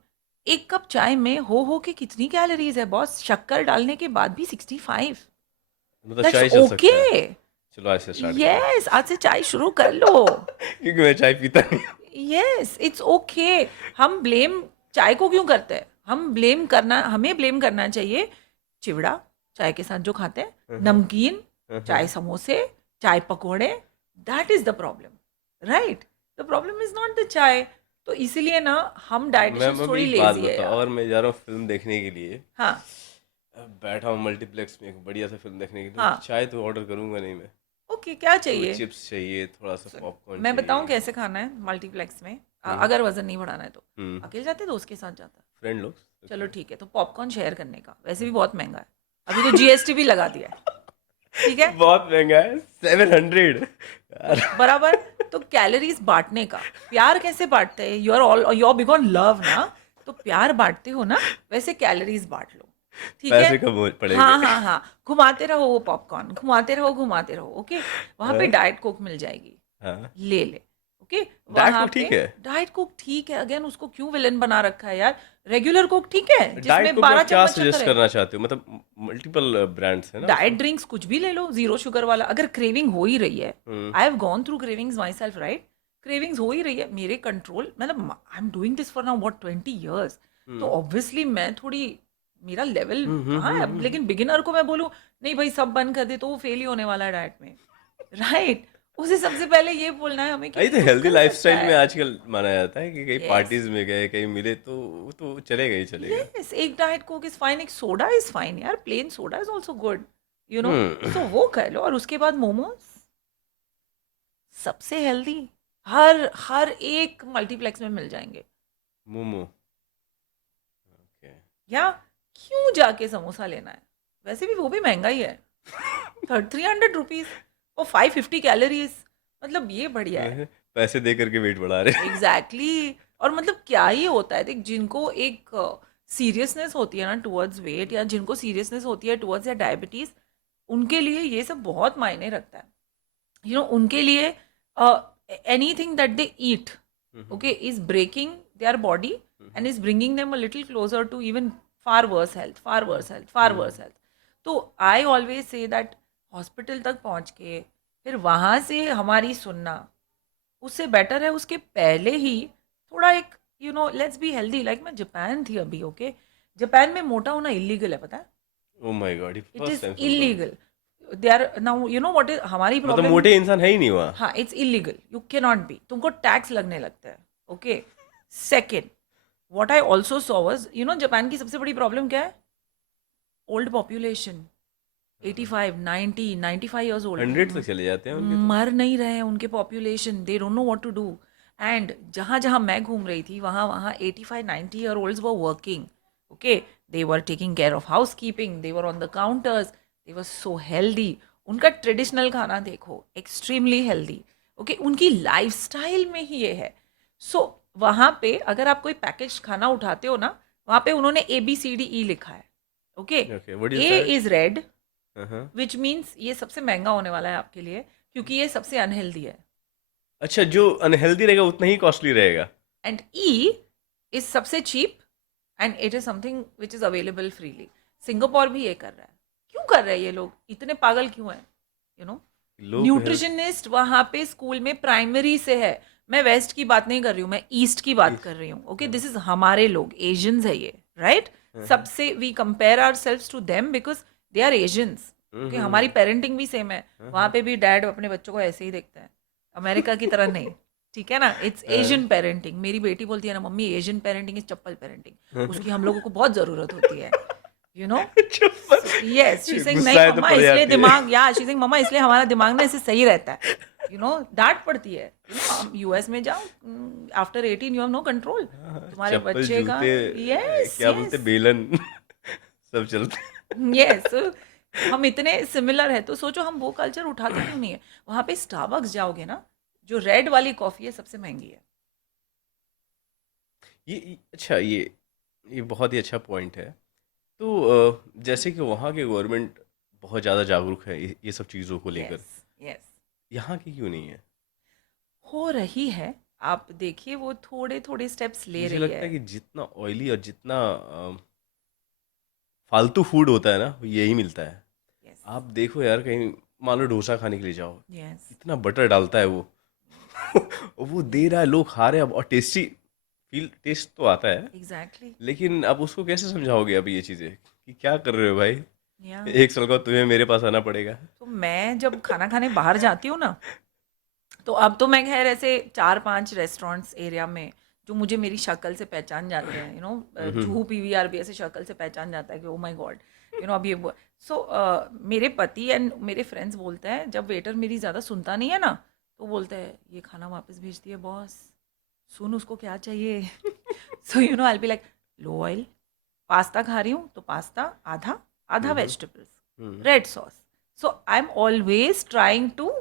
एक कप चाय में हो के कितनी कैलोरीज है बॉस, शक्कर डालने के बाद भी 65। मतलब दैट्स चाय चल ओके। सकता है। चलो आज से स्टार्ट करें। यस, आज से चाय शुरू कर लो। क्योंकि मैं चाय पीता नहीं। Yes, it's okay. हम ब्लेम चाय को क्यों करते हैं, हमें ब्लेम करना चाहिए चिवड़ा, चाय के साथ जो खाते हैं, हम्म, नमकीन, चाय हम्म। समोसे, चाय पकोड़े, that is the problem, right. The problem is not the चाय। तो इसीलिए ना हम मैं डाइटिशियंस मैं थोड़ी एक बात लेजी है बताओ, यार। और मैं जा रहा हूँ फिल्म देखने के लिए, हाँ अब बैठा हूँ मल्टीप्लेक्स में एक बढ़िया सा फिल्म देखने के लिए, हाँ, चाय तो ऑर्डर करूंगा नहीं मैं। ओके, क्या तो चाहिए। चिप्स चाहिए, थोड़ा सा सुन, पॉपकॉर्न मैं बताऊं चाहिए। कैसे खाना है मल्टीप्लेक्स में, हम्म, अगर वजन नहीं बढ़ाना है तो। हम्म। अकेले जाते दोस्त के साथ जाता? फ्रेंड लोग। चलो ओके। ठीक है, तो पॉपकॉर्न शेयर करने का, वैसे भी बहुत महंगा है, अभी तो जीएसटी भी लगा दिया है, ठीक है। बहुत महंगा है, 700 तो यार। बराबर, तो कैलोरीज बांटने का, प्यार कैसे बांटते हैं, you are big on love ना, तो प्यार बांटते हो ना, वैसे कैलोरीज बांट लो, ठीक है। पैसे कम पड़ेंगे। हाँ हाँ हाँ, घुमाते रहो वो पॉपकॉर्न, घुमाते रहो घुमाते रहो, ओके। वहां पे हाँ, डाइट कोक मिल जाएगी, हाँ। ले ले, ओके। डाइट वहां को पे ठीक है। डाइट कोक ठीक है, अगेन उसको क्यों विलन बना रखा है यार। रेगुलर कोक ठीक है डाइट जिसमें को आप 12 क्या चम्मच शक्कर सजेस्ट है। करना चाहते हो, मतलब मल्टीपल ब्रांड्स है ना डाइट उसमें? ड्रिंक्स कुछ भी ले लो, जीरो शुगर वाला, अगर क्रेविंग हो ही रही है। Hmm, I have gone through cravings myself, right. Cravings हो ही रही है, मेरे कंट्रोल, मतलब I am doing this for now what 20 years। तो हम्म, ऑब्वियसली मैं थोड़ी, मेरा लेवल हम्म, कहाँ है अब, लेकिन बिगिनर को मैं बोलूँ नहीं भाई सब बंद कर दे, तो वो फेल ही होने वाला है डाइट में, राइट। उसे सबसे पहले ये बोलना है हमें कि ये नहीं तो तू हेल्दी कर सकता लाइफस्टाइल में है। आजकल माना जाता है कि कहीं यस पार्टीज में गए, कहीं मिले तो वो तो चलेगा ही चलेगा। यस, एक डाइट कोक इज फाइन, एक सोडा इज फाइन यार, plain soda is also good, you know. Hmm. So वो कर लो, और उसके बाद मोमोज, सबसे हेल्दी, हर हर एक मल्टीप्लेक्स में मिल जाएंगे। मोमो। ओके। या क्यों जाके समोसा लेना है, वैसे भी वो भी महंगा ही है, 300 रुपीज और 550 कैलोरीज, मतलब ये बढ़िया है। पैसे दे करके वेट बढ़ा रहे। Exactly exactly। और मतलब क्या ही होता है, देख जिनको एक सीरियसनेस होती है ना टुवर्ड्स वेट, या जिनको सीरियसनेस होती है टुवर्ड्स या डायबिटीज, उनके लिए ये सब बहुत मायने रखता है, उनके लिए anything that they eat, hmm, okay, is breaking their body hmm, and is bringing them a little closer to even far worse health, far worse health, far hmm, worse health। तो I always say that hospital तक पहुंच के फिर वहाँ से हमारी सुनना, उससे बेटर है उसके पहले ही थोड़ा एक लेट्स बी हेल्दी। लाइक मैं जापान थी अभी, ओके, जापान में मोटा होना इलीगल है, पता है? ओह माय गॉड, ये इट फर्स्ट इज टाइम सुन रहा हूँ। Illegal. They are now, what is हमारी मतलब प्रॉब्लम। मोटे इंसान है ही नहीं वहाँ। हाँ, it's illegal, you can not be, तुमको टैक्स लगने लगता है, okay. Second, what I also saw was, Japan की सबसे बड़ी प्रॉब्लम क्या है? Old population, 85, 90, 95 years old. 100 तक चले जाते हैं उनके तो। मर नहीं रहे हैं उनके population, they don't know what to do. And जहाँ जहाँ मैं घूम रही थी वहाँ वहाँ 85, 90 year olds were working, okay. They were taking care of house keeping, they were on the counters, they were so healthy. उनका ट्रेडिशनल खाना देखो, एक्सट्रीमली हेल्दी, ओके। उनकी लाइफस्टाइल में ही ये है। सो वहाँ पे अगर आप कोई पैकेज खाना उठाते हो ना, वहाँ पे उन्होंने ABCDE लिखा है, okay. Okay, what is a that? Is red, हाँ। विच मीन्स ये सबसे महंगा होने वाला है आपके लिए, क्योंकि ये सबसे अनहेल्दी है। अच्छा, जो अनहेल्दी रहेगा उतना ही कॉस्टली रहेगा। एंड ई इज सबसे चीप, and it is something which is available freely. Singapore भी ये कर रहा है। क्यों कर रहे हैं ये लोग, इतने पागल क्यों हैं? लोग हेल्थ। न्यूट्रिशनिस्ट वहां पे स्कूल में प्राइमरी से है। मैं वेस्ट की बात नहीं कर रही हूँ, मैं ईस्ट की बात कर रही हूँ, ओके। हाँ। दिस इज हमारे लोग, एशियंस है ये, राइट? हाँ। सबसे we compare ourselves to them because they are Asians, okay. हमारी हम्म। पेरेंटिंग भी सेम है। वहां हाँ। पे भी डैड अपने बच्चों को ऐसे ही देखता है, अमेरिका की तरह नहीं, ठीक है ना? It's Asian parenting. मेरी बेटी बोलती है ना, mummy Asian parenting is chappal parenting, उसकी हम लोगों को बहुत जरूरत होती है, you know. So, yes, she's saying नहीं गुस्सा है तो मम्मा, पड़ इसलिए जाती है। दिमाग, या she's saying मम्मा इसलिए हमारा दिमाग ना ऐसे सही रहता है, डांट पड़ती है। US में जाओ, after 18 you have no control हाँ, तुम्हारे चप्पल बच्चे का। जूते, यस, क्या बोलते, यस, बेलन सब चलते यस। हम इतने सिमिलर है, तो सोचो हम वो कल्चर उठाते क्यों नहीं है? वहां पे स्टारबक्स जाओगे ना, जो रेड वाली कॉफी है सबसे महंगी है। अच्छा, ये बहुत ही अच्छा पॉइंट है। तो जैसे कि वहाँ के गवर्नमेंट बहुत ज़्यादा जागरूक है ये सब चीज़ों को लेकर, यस, यस, यहाँ की क्यों नहीं है? हो रही है। आप देखिए वो थोड़े थोड़े स्टेप्स ले मुझे रही लगता है। है कि जितना ऑयली और जितना फालतू फूड होता है ना, वो यही मिलता है। यस, आप देखो यार, कहीं मान लो डोसा खाने के लिए जाओ, यस, इतना बटर डालता है वो और वो दे रहा है, लोग खा रहे हैं, अब और टेस्ट तो आता है। एग्जैक्टली, लेकिन अब उसको कैसे समझाओगे अभी ये चीज़ें कि क्या कर रहे हो भाई? या। एक साल का तुम्हें मेरे पास आना पड़ेगा। तो मैं जब खाना खाने बाहर जाती हूँ ना, तो अब तो मैं खैर ऐसे 4-5 रेस्टोरेंट्स एरिया में, जो मुझे मेरी शक्ल से पहचान जाते हैं, हम्म। जूहू PVR भी ऐसे शक्ल से पहचान जाता है कि ओ माय गॉड, अब ये सो मेरे पति एंड मेरे फ्रेंड्स बोलते हैं, जब वेटर मेरी ज़्यादा सुनता नहीं है ना, तो बोलते हैं ये खाना वापस भेज दिए बॉस, सुन उसको क्या चाहिए। So I be like, low oil, pasta खा रही हूँ तो पास्ता आधा, आधा hmm. Vegetables, hmm. Red sauce. So I am always trying to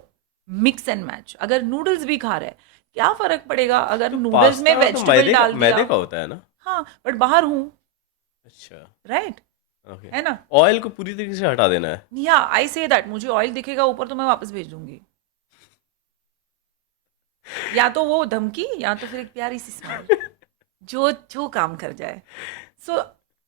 mix and match. अगर नूडल्स भी खा रहे हैं, क्या फर्क पड़ेगा अगर तो नूडल्स में पास्ता तो वेजिटेबल डाल मैदे दिया? का होता है ना? हाँ, बट बाहर हूँ, अच्छा। Right, okay. है ना? ऑयल को पूरी तरीके से हटा देना है। या आई से दैट मुझे ऑयल दिखेगा ऊपर तो मैं वापस भेज दूंगी, या तो वो धमकी या तो फिर एक प्यारी सी स्माइल, जो जो काम कर जाए। So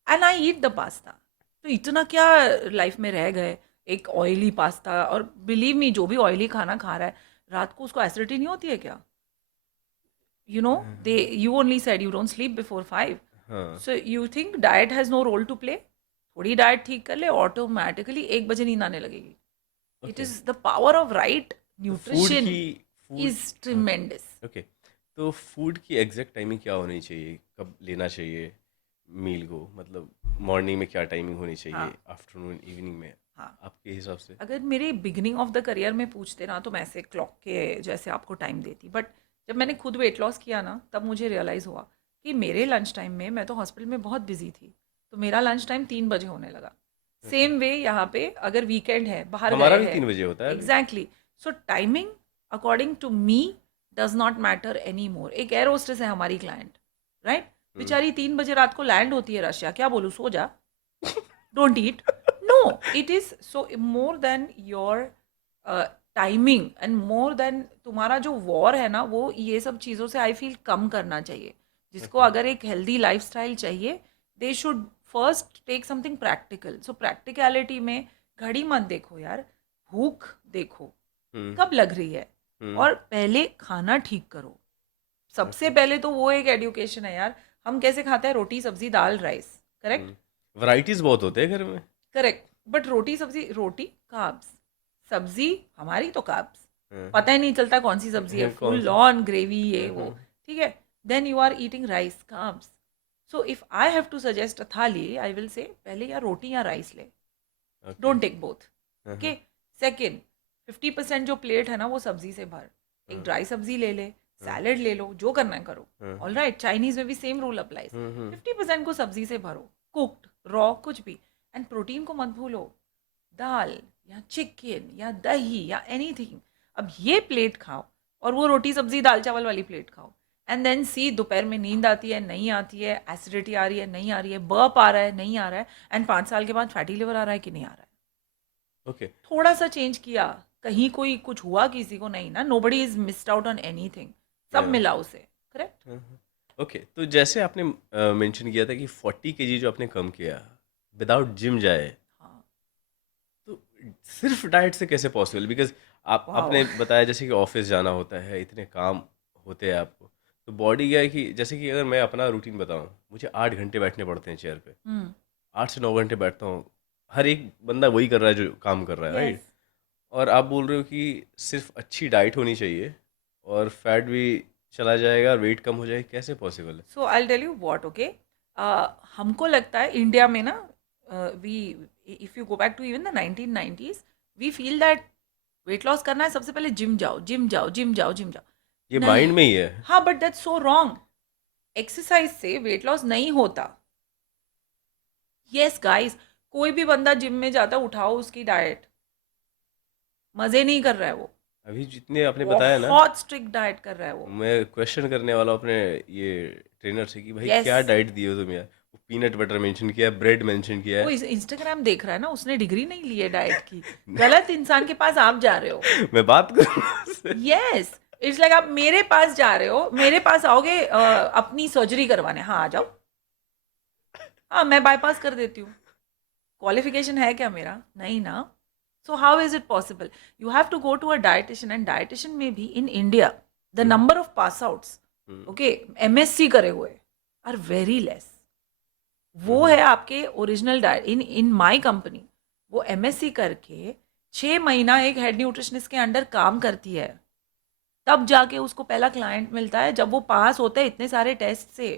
and I eat the pasta. तो इतना क्या लाइफ में रह गए, एक ऑयली पास्ता। और बिलीव मी, जो भी ऑयली खाना खा रहा है, रात को उसको एसिडिटी नहीं होती है क्या? They you only said you don't sleep before 5, हाँ। So you think diet has no role to play? थोड़ी डाइट ठीक कर ले, ऑटोमेटिकली 1 बजे नींद आने लगेगी। It okay. Is the power of right तो फूड की न्यूट्रिशन फूड इज हाँ, ट्रिमेंडस। ओके। तो फूड की एग्जैक्ट टाइमिंग क्या होनी चाहिए, कब लेना चाहिए मील को? मतलब मॉर्निंग में क्या टाइमिंग होनी चाहिए, हाँ, आफ्टरनून, इवनिंग में, हाँ। आपके हिसाब से? अगर मेरे बिगिनिंग ऑफ द करियर में पूछते ना, तो मैं ऐसे क्लॉक के जैसे आपको टाइम देती, बट जब मैंने खुद वेट लॉस किया ना, तब मुझे रियलाइज़ हुआ कि मेरे लंच टाइम में, मैं तो हॉस्पिटल में बहुत बिजी थी, तो मेरा लंच टाइम 3 बजे होने लगा। ओके। सेम वे यहाँ पे अगर वीकेंड है, बाहर हमारा गए भी हैं, 3 बजे होता है अभी। Exactly. So timing according to me does not matter any more. एक एयर होस्टेस है हमारी क्लाइंट, राइट? हम्म। बेचारी 3 बजे रात को लैंड होती है रशिया, क्या बोलूँ, सो जा, don't eat. No, it is so more than your timing and more than तुम्हारा जो वॉर है ना, वो ये सब चीज़ों से आई फील कम करना चाहिए। जिसको ओके। अगर एक हेल्दी लाइफस्टाइल चाहिए, they should first take something practical. So practicality में घड़ी मत देखो यार, भूख देखो। हुँ, कब लग रही है? हुँ, और पहले खाना ठीक करो। सबसे ओके, पहले तो वो एक एजुकेशन है यार। हम कैसे खाते हैं? रोटी, सब्जी, दाल, राइस, करेक्ट? हुँ। वैराइटीज़ बहुत होते हैं घर में। करेक्ट। बट रोटी, सब्जी, रोटी कार्ब्स, सब्जी हमारी तो कार्ब्स। हाँ, पता ही नहीं चलता कौन सी सब्जी है, हाँ, कौन फुल सा? ऑन ग्रेवी ये हाँ, वो। हाँ, ठीक है? Then you are eating rice, carbs. So if I have to suggest a thali, I will say पहले या रोटी या राइस ले। ओके। Don't take both. हाँ, ओके? हाँ, सेकेंड, 50% जो प्लेट है ना वो सब्जी से भर। एक हाँ, ड्राई सब्जी ले ले, हाँ, सैलेड ले लो, जो करना है करो। हाँ, ऑल राइट, चाइनीज में भी सेम रूल अप्लाइज। हुँ, हुँ, 50% को सब्जी से भरो, कुक्ड, रॉ, कुछ भी। एंड प्रोटीन को मत भूलो। दाल या चिकन या दही या एनीथिंग। अब ये प्लेट खाओ और वो रोटी सब्जी दाल चावल वाली प्लेट खाओ। एंड देन सी दोपहर में नींद आती है नहीं आती है, एसिडिटी आ रही है नहीं आ रही है, बर्प आ रहा है नहीं आ रहा है, एंड 5 साल के बाद फैटी लिवर आ रहा है कि नहीं आ रहा है। ओके। थोड़ा सा चेंज किया, कहीं कोई कुछ हुआ किसी को नहीं ना, nobody is missed out on anything. सब या मिला उसे। करेक्ट। हाँ, हाँ। ओके, तो जैसे आपने मेंशन किया था कि 40 केजी जो आपने कम किया विदाउट जिम जाए, हाँ। तो सिर्फ डाइट से कैसे पॉसिबल? बिकॉज़ आप वाओ। आपने बताया जैसे कि ऑफ़िस जाना होता है, इतने काम होते हैं आपको, तो बॉडी क्या है कि जैसे कि अगर मैं अपना रूटीन बताऊँ, मुझे 8 घंटे बैठने पड़ते हैं चेयर पे। हम्म। 8 से 9 घंटे बैठता हूँ। हर एक बंदा वही कर रहा है जो काम कर रहा है, यस। राइट? और आप बोल रहे हो कि सिर्फ अच्छी डाइट होनी चाहिए और फैट भी चला जाएगा और वेट कम हो जाएगा, कैसे पॉसिबल है? So I tell you what. Okay? हमको लगता है इंडिया में ना, we, if you go back to even the 1990s, we feel that weight loss करना है सबसे पहले जिम जाओ, जिम जाओ, जिम जाओ, जिम जाओ। ये नहीं। माइंड में ही है। हाँ, but that's so wrong. Exercise से वेट लॉस नहीं होता। यस गाइस, कोई भी बंदा जिम में जाता है, उठाओ उसकी डाइट, मजे नहीं कर रहा है वो। अभी जितने आपने बताया ना, बहुत स्ट्रिक्ट डाइट कर रहा है वो। मैं क्वेश्चन करने वाला हूँ अपने ये ट्रेनर से कि भाई यस। क्या डाइट दी हो तुम यार? वो पीनट बटर मेंशन किया है, ब्रेड मेंशन किया वो है। इंस्टाग्राम देख रहा है ना, उसने डिग्री नहीं ली है डाइट की। गलत इंसान के पास आप जा रहे हो। मैं बात करूँ उससे? यस। इट्स लाइक आप मेरे पास जा रहे हो, मेरे पास आओगे अपनी सर्जरी करवाने। हाँ, आ जाओ। हाँ, मैं बाईपास कर देती हूँ। क्वालिफिकेशन है क्या मेरा? नहीं ना। So how is it possible? You have to go to a dietitian, and dietitian में भी in India the hmm, number of pass outs, hmm, okay, MSc करे हुए आर वेरी लेस। वो हम्म, है आपके original diet in in my company. वो MSc करके 6 महीना एक हेड न्यूट्रिशनिस्ट के अंडर काम करती है, तब जाके उसको पहला क्लाइंट मिलता है, जब वो पास होता है इतने सारे टेस्ट से।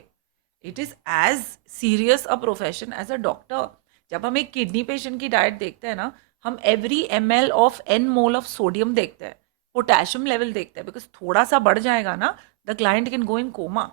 It is as serious a profession as a doctor. जब हम एक किडनी पेशेंट की डाइट देखते हैं ना, हम every ml of n mole of sodium देखते हैं, पोटेशियम लेवल देखते हैं, बिकॉज थोड़ा सा बढ़ जाएगा ना, the client can go in coma.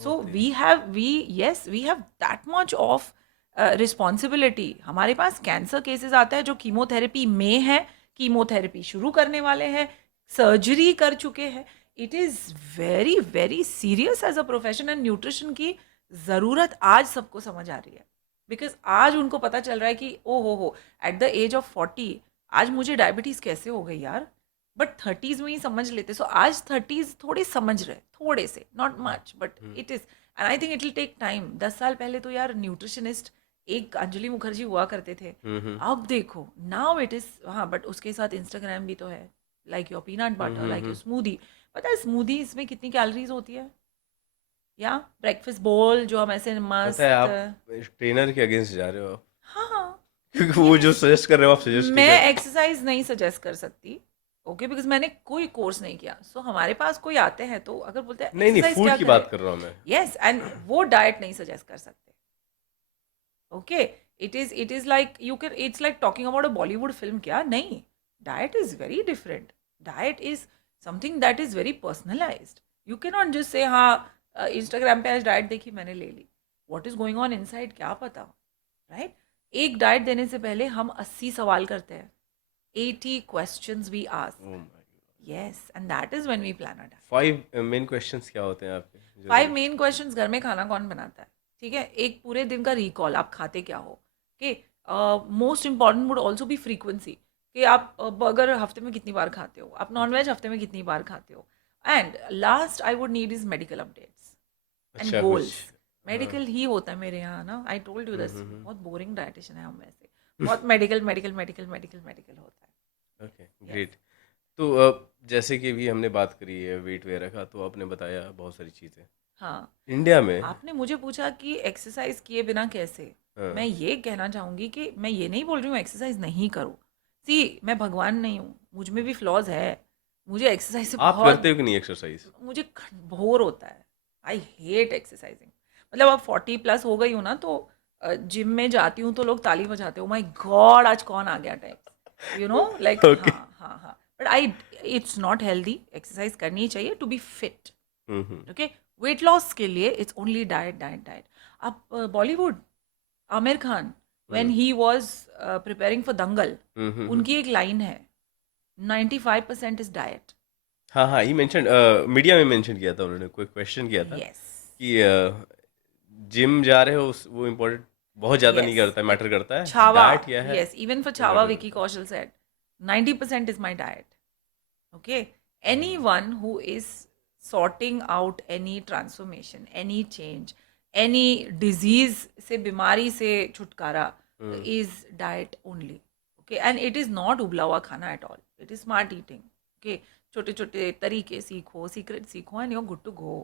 So okay, we have that much of responsibility. हमारे पास कैंसर केसेस आता है जो कीमोथेरेपी में है, कीमोथेरेपी शुरू करने वाले हैं, सर्जरी कर चुके हैं। It is very very serious as a profession, and nutrition की ज़रूरत आज सबको समझ आ रही है। बिकॉज आज उनको पता चल रहा है कि ओ हो, एट द एज ऑफ 40 आज मुझे डायबिटीज़ कैसे हो गई यार। बट 30s में ही समझ लेते। सो आज 30s थोड़े समझ रहे, थोड़े से, not much, but hmm, it is. And I think it will take time. 10 साल पहले तो यार न्यूट्रिशनिस्ट एक अंजलि मुखर्जी हुआ करते थे। हम्म, अब देखो नाउ इट इज, हाँ, बट उसके साथ इंस्टाग्राम भी तो है। Like your peanut butter, like your hmm. Smoothie. पता है स्मूदी में कितनी कैलोरीज होती है? या ब्रेकफास्ट बोल जो हम ऐसे पता है, मस्त। आप ट्रेनर के अगेंस्ट जा रहे हो आप। हाँ। क्योंकि वो जो यस। सजेस्ट कर रहे हो आप सजेस्ट नहीं मैं कर। एक्सरसाइज नहीं सजेस्ट कर सकती। ओके, बिकॉज मैंने कोई कोर्स नहीं किया। सो हमारे पास कोई आते हैं तो अगर बोलते हैं नहीं नहीं, एक्सरसाइज फूड क्या की करे, बात कर रहा हूँ मैं। यस, एंड वो डाइट नहीं सजेस्ट कर सकते। Okay? It is like you can, it's like talking about a Bollywood film. क्या नहीं? Diet is very different. Diet is something that is very personalised. You can not just say हाँ Instagram पे आज diet देखी मैंने ले ली। What is going on inside क्या पता। राइट? एक डाइट देने से पहले हम 80 सवाल करते हैं। 80 questions we ask. Oh my God. Yes, and that is when we plan our diet. 5 main questions क्या होते हैं आपके फाइव जरूरी? मेन क्वेश्चंस, घर में खाना कौन बनाता है? ठीक है, एक पूरे दिन का रिकॉल, आप खाते क्या हो। Okay? Most important would also be frequency, कि आप बर्गर हफ्ते में कितनी बार खाते हो, आप नॉनवेज हफ्ते में कितनी बार खाते हो। And last I would need is medical updates and अच्छा कुछ। गोल्स। हाँ। मेडिकल ही होता है मेरे यहाँ ना, आई टोल्ड यू दिस, हम्म। बहुत बोरिंग डाइटिशियन है हम वैसे। बहुत medical medical medical medical medical होता ओके, है। यस। ग्रेट। तो जैसे कि अभी हमने बात करी है वेट वगैरह का, तो आपने बताया बहुत सारी चीज़ें। हाँ, इंडिया में आपने मुझे पूछा कि एक्सरसाइज किए बिना कैसे? मैं हाँ, ये कहना चाहूँगी कि मैं ये नहीं बोल रही हूँ एक्सरसाइज नहीं करो। सी मैं भगवान नहीं हूँ, मुझ में भी फ्लॉज़ है। मुझे एक्सरसाइज से आप बहुत करते हो कि नहीं एक्सरसाइज? मुझे बोर होता है। I hate exercising. मतलब अब 40 प्लस हो गई हूँ ना तो जिम में जाती हूँ तो लोग ताली बजाते हो माय गॉड आज कौन आ गया type you know like okay. हाँ हाँ हाँ but I it's not healthy exercise करनी चाहिए to be fit hmm. Okay weight loss के लिए it's only diet diet diet अब Bollywood Aamir Khan when hmm. He was preparing for Dangal hmm. उनकी एक लाइन है 95% इज डाइट हाँ हाँ, ही मेंशन, मीडिया में मेंशन किया था उन्होंने, कोई क्वेश्चन किया था यस कि जिम जा रहे हो वो इम्पोर्टेंट बहुत ज़्यादा नहीं Yes, करता है, मैटर करता है, Chava. डाइट क्या है Yes, even for वो Chava, मैटर Vicky करता है। Kaushal said 90% is my diet. Okay. Hmm. Anyone who is sorting out any transformation, any change, any disease से बीमारी से छुटकारा हम्म। is diet only. Okay. And it is not उबला हुआ खाना at all. It is smart eating. Okay. छोटे छोटे तरीके सीखो, सीक्रेट सीखो and you're good to go.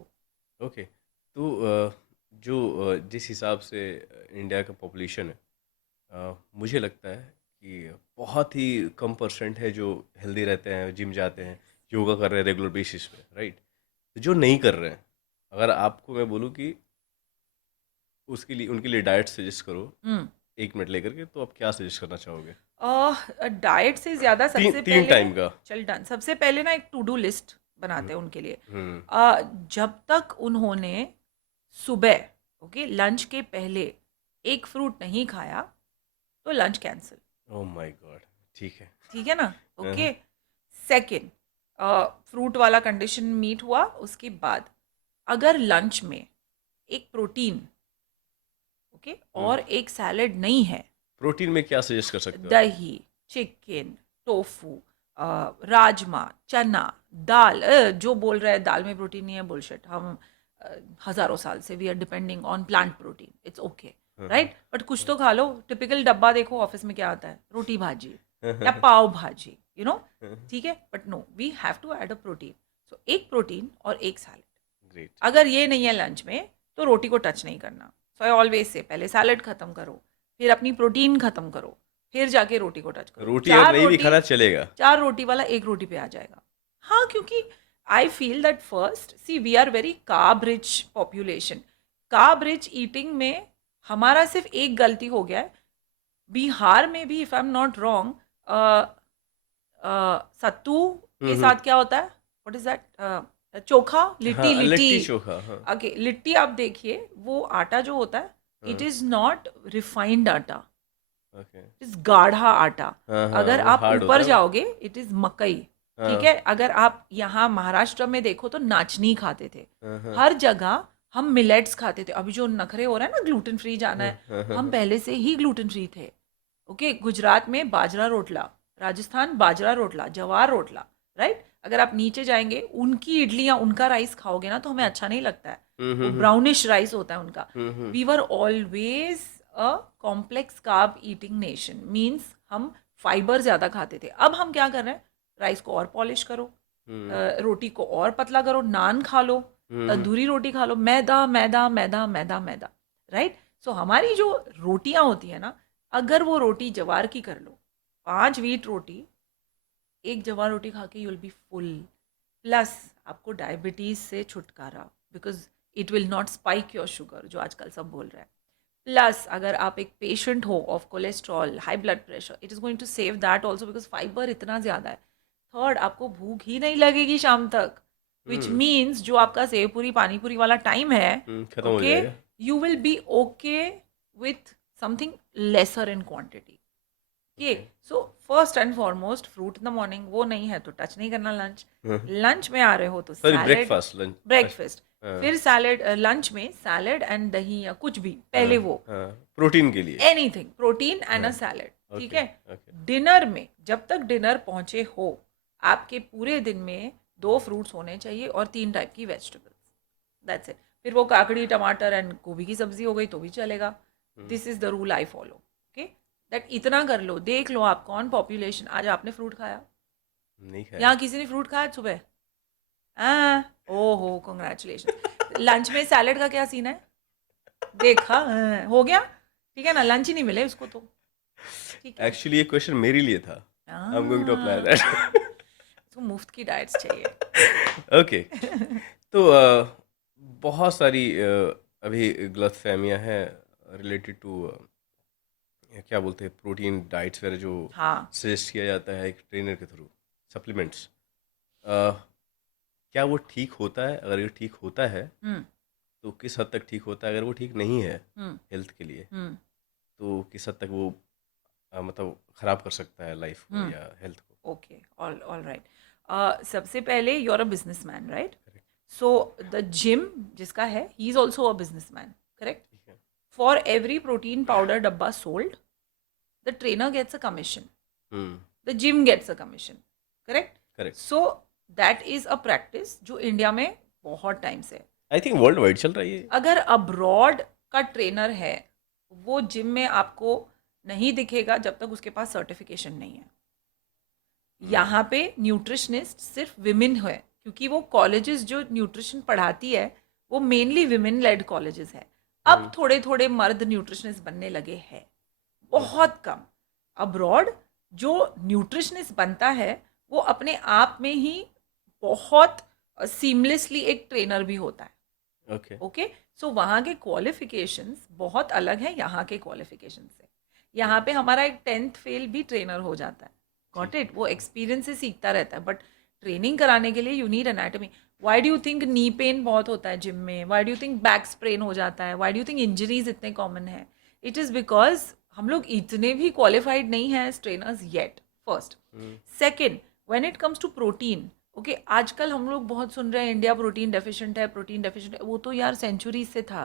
Okay. तो जो जिस हिसाब से इंडिया का पॉपुलेशन है, मुझे लगता है कि बहुत ही कम परसेंट है जो हेल्दी रहते हैं, जिम जाते हैं, योगा कर रहे हैं रेगुलर बेसिस पे, राइट? तो जो नहीं कर रहे हैं, अगर आपको मैं बोलूँ कि उसके लिए उनके लिए डाइट सजेस्ट करो हम्म 1 मिनट लेकर के, तो आप क्या सजेस्ट करना चाहोगे? डाइट से ज़्यादा तीन सबसे तीन पहले टाइम का। चल डन सबसे पहले ना एक टू डू लिस्ट हम्म। बनाते हैं उनके लिए हम्म। जब तक उन्होंने सुबह ओके लंच के पहले एक फ्रूट नहीं खाया तो lunch cancel oh my God. ठीक है। ठीक है ना हाँ। ओके सेकंड फ्रूट वाला कंडीशन मीट हुआ उसके बाद अगर लंच में एक प्रोटीन ओके हम्म। और एक सैलेड नहीं है प्रोटीन में क्या सजेस्ट कर सकते हो आप? दही चिकन टोफू राजमा चना दाल जो बोल रहा है दाल में प्रोटीन नहीं है बुलशिट हम हजारों साल से we are depending on plant protein it's okay हाँ, हाँ, राइट बट कुछ तो खा लो टिपिकल डब्बा देखो ऑफिस में क्या आता है रोटी भाजी हाँ, या हाँ, पाव भाजी यू नो हाँ, ठीक है but no we have to add a protein so एक प्रोटीन और एक सैलेड ग्रेट। अगर ये नहीं है लंच में तो रोटी को टच नहीं करना सो आई ऑलवेज से पहले सैलेड खत्म करो फिर अपनी प्रोटीन खत्म करो फिर जाके रोटी को टच करो रोटी अगर नहीं भी खाना चलेगा। चार रोटी वाला एक रोटी पे आ जाएगा हाँ क्योंकि I feel that first see we are very carb rich population carb rich eating में हमारा सिर्फ एक गलती हो गया है बिहार में भी if I am not wrong sattu के हम्म। साथ क्या होता है what is that chokha litti हाँ, लिट्टी लिट्टी चोखा, हाँ। ओके लिट्टी आप देखिए वो आटा जो होता है इट हाँ। इज नॉट रिफाइंड आटा ओके। इट इज गाढ़ा आटा हाँ हाँ, अगर वो आप हार्ड होता ऊपर है। जाओगे इट इज मकई ठीक हाँ है अगर आप यहाँ महाराष्ट्र में देखो तो नाचनी खाते थे हाँ हाँ हर जगह हम मिलेट्स खाते थे अभी जो नखरे हो रहे हैं ना ग्लूटेन फ्री जाना हाँ है हाँ हाँ हम हाँ। पहले से ही ग्लूटेन फ्री थे ओके गुजरात में बाजरा रोटला राजस्थान बाजरा रोटला जवार रोटला राइट अगर आप नीचे जाएंगे उनकी इडली या उनका राइस खाओगे ना तो हमें अच्छा नहीं लगता है वो हम्म। ब्राउनिश राइस होता है उनका hmm. We were always a complex carb eating nation means हम फाइबर ज़्यादा खाते थे अब हम क्या कर रहे हैं राइस को और पॉलिश करो हम्म। रोटी को और पतला करो नान खा लो हम्म। तंदूरी रोटी खा लो मैदा मैदा मैदा मैदा मैदा राइट सो हमारी जो रोटियां होती है ना अगर वो रोटी जवार की कर लो 5 व्हीट रोटी एक जवार रोटी खा के you will B full plus आपको डायबिटीज से छुटकारा because it will not spike your sugar जो आजकल सब बोल रहा है प्लस अगर आप एक पेशेंट हो of cholesterol high blood pressure it is going to save that also because fiber इतना ज़्यादा है थर्ड आपको भूख ही नहीं लगेगी शाम तक विच हम्म। मीन्स जो आपका सेव पूरी पानी पूरी वाला टाइम है खत्म हो ओके जाएगा। You will be okay with something lesser in quantity ये okay. So first and foremost fruit in the morning वो नहीं है तो टच नहीं करना लंच सॉरी, लंच में आ रहे हो तो सैलेड ब्रेकफास्ट, लंच। ब्रेकफास्ट हाँ फिर सैलेड लंच में सैलेड एंड दही या कुछ भी हाँ पहले वो हाँ, प्रोटीन के लिए। एनीथिंग प्रोटीन एंड अ हाँ। सैलेड ठीक ओके। है ओके। डिनर में जब तक डिनर पहुंचे हो आपके पूरे दिन में 2 फ्रूट्स होने चाहिए और 3 टाइप की वेजिटेबल्स दैट्स इट फिर वो काकड़ी टमाटर एंड गोभी की सब्जी हो गई तो भी चलेगा hmm. This is the rule I follow okay that इतना कर लो देख लो आप कौन पॉपुलेशन आज आपने फ्रूट खाया नहीं खाया। यहाँ किसी ने फ्रूट खाया आज सुबह? ओहो, कॉन्ग्रेचुलेशन। लंच में सैलेड का क्या सीन है? देखा, हो गया। ठीक है ना, लंच ही नहीं मिले उसको तो। ठीक है। एक्चुअली ये क्वेश्चन मेरे लिए था। I am going to apply that. उसको मुफ्त की डाइट्स चाहिए। ओके। तो बहुत सारी अभी गलतफहमियां हैं रिलेटेड टू क्या बोलते हैं प्रोटीन डाइट्स वगैरह जो हाँ। सजेस्ट किया जाता है एक ट्रेनर के थ्रू, सप्लीमेंट्स। क्या वो ठीक होता है? अगर ये ठीक होता है हम्म। तो किस हद तक ठीक होता है? अगर वो ठीक नहीं है हम्म। हेल्थ के लिए हम्म। तो किस हद तक वो मतलब ख़राब कर सकता है लाइफ को हम्म। या हेल्थ को? Okay, all all right. सबसे पहले you are a businessman, right? Correct. So the gym जिसका है, he is also a businessman, correct? ठीक है। फॉर एवरी प्रोटीन पाउडर डब्बा sold, the trainer gets a commission, hmm. The gym gets a commission, correct? Correct. So that is a practice जो India में बहुत time से है। I think world wide चल रहा है ये। अगर अब्रॉड का ट्रेनर है, वो जिम में आपको नहीं दिखेगा जब तक उसके पास सर्टिफिकेशन नहीं है। हम्म। यहाँ पे न्यूट्रिशनिस्ट सिर्फ विमेन है, क्योंकि वो कॉलेजेस जो न्यूट्रिशन पढ़ाती है वो मेनली विमेन लेड कॉलेजेस है। अब हम्म। थोड़े थोड़े मर्द न्यूट्रिशनिस्ट बनने लगे हैं, ओके। बहुत कम। अब्रॉड जो न्यूट्रिशनिस्ट बनता है वो अपने आप में ही बहुत सीमलेसली एक ट्रेनर भी होता है। ओके। ओके, सो वहाँ के क्वालिफिकेशंस बहुत अलग है यहाँ के क्वालिफिकेशन से। यहाँ पे हमारा एक 10th फेल भी ट्रेनर हो जाता है। गॉट ठीक इट? है। वो एक्सपीरियंस से सीखता रहता है, बट ट्रेनिंग कराने के लिए you need anatomy. Why do you think knee pain बहुत होता है जिम में? Why do you think back sprain हो जाता है? Why do you think injuries इतने कॉमन है? इट इज़ बिकॉज हम लोग इतने भी क्वालिफाइड नहीं हैं as trainers yet, first. Hmm. Second, when it comes to protein, okay, आजकल हम लोग बहुत सुन रहे हैं इंडिया प्रोटीन डेफिशिएंट है, प्रोटीन डेफिशिएंट है। वो तो यार सेंचुरी से था।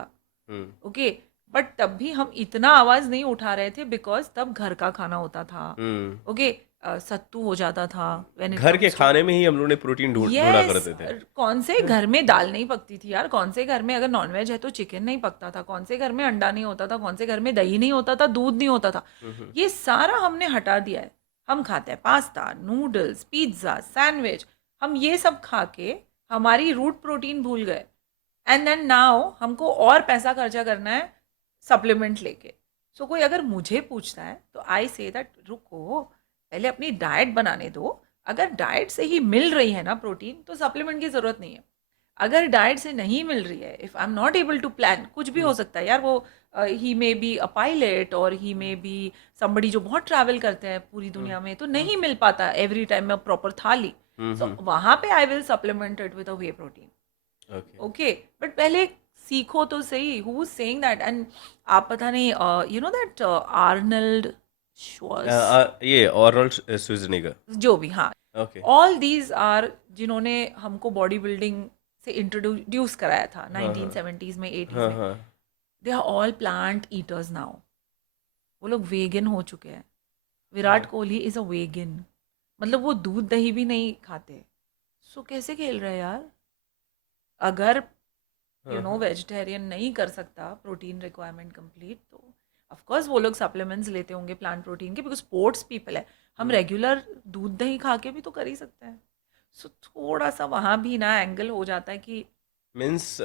हम्म। ओके, बट तब भी हम इतना आवाज नहीं उठा रहे थे बिकॉज तब घर का खाना होता था। हम्म। ओके, सत्तू हो जाता था व्हेन इट घर के कम्स टू। खाने में ही हम लोग ने प्रोटीन ढूंढा यस, करते थे। कौन से घर में दाल नहीं पकती थी यार? कौन से घर में अगर नॉनवेज है तो चिकन नहीं पकता था? कौन से घर में अंडा नहीं होता था? कौन से घर में दही नहीं होता था? दूध नहीं होता था? हम्म। ये सारा हमने हटा दिया है। हम खाते हैं पास्ता, नूडल्स, पिज्ज़ा, सैंडविच। हम ये सब खा के हमारी रूट प्रोटीन भूल गए। एंड देन नाउ हमको और पैसा खर्चा करना है सप्लीमेंट लेके। सो कोई अगर मुझे पूछता है तो आई से दैट रुको, पहले अपनी डाइट बनाने दो। अगर डाइट से ही मिल रही है ना प्रोटीन, तो सप्लीमेंट की ज़रूरत नहीं है। अगर डाइट से नहीं मिल रही है, if I am not able to plan, कुछ भी हो हम्म। सकता है यार। वो ही मे बी अ पायलट और ही मे बी समबडी जो बहुत ट्रैवल करते हैं पूरी हम्म। दुनिया में, तो हम्म। नहीं मिल पाता एवरी टाइम में प्रॉपर थाली। सो हम्म। वहाँ पे I will supplement it with a way protein. Okay. Okay, but पहले सीखो तो सही, who is saying that? And आप पता नहीं, यू नो दैट आर्नल्ड श्वार्स, ये ऑर्नोल्ड स्विज़नेगर। जो भी, हाँ, ओके। ऑल दीज आर जिन्होंने हमको बॉडी बिल्डिंग से इंट्रोड्यूस कराया था हाँ हाँ 1970s में, 80s हाँ में। हाँ। They are all plant eaters now. वो लोग वेगन हो चुके हैं। विराट हाँ कोहली इज अ वेगन, मतलब वो दूध दही भी नहीं खाते। सो कैसे खेल रहे हैं यार? अगर हाँ हाँ। वेजिटेरियन नहीं कर सकता प्रोटीन रिक्वायरमेंट कंप्लीट, तो ऑफ कोर्स वो लोग सप्लीमेंट्स लेते होंगे प्लांट प्रोटीन के, बिकॉज स्पोर्ट्स पीपल है। हम हम्म। रेगुलर दूध दही खा के भी तो कर ही सकते हैं। सो थोड़ा सा वहाँ भी ना एंगल हो जाता है कि मीन्स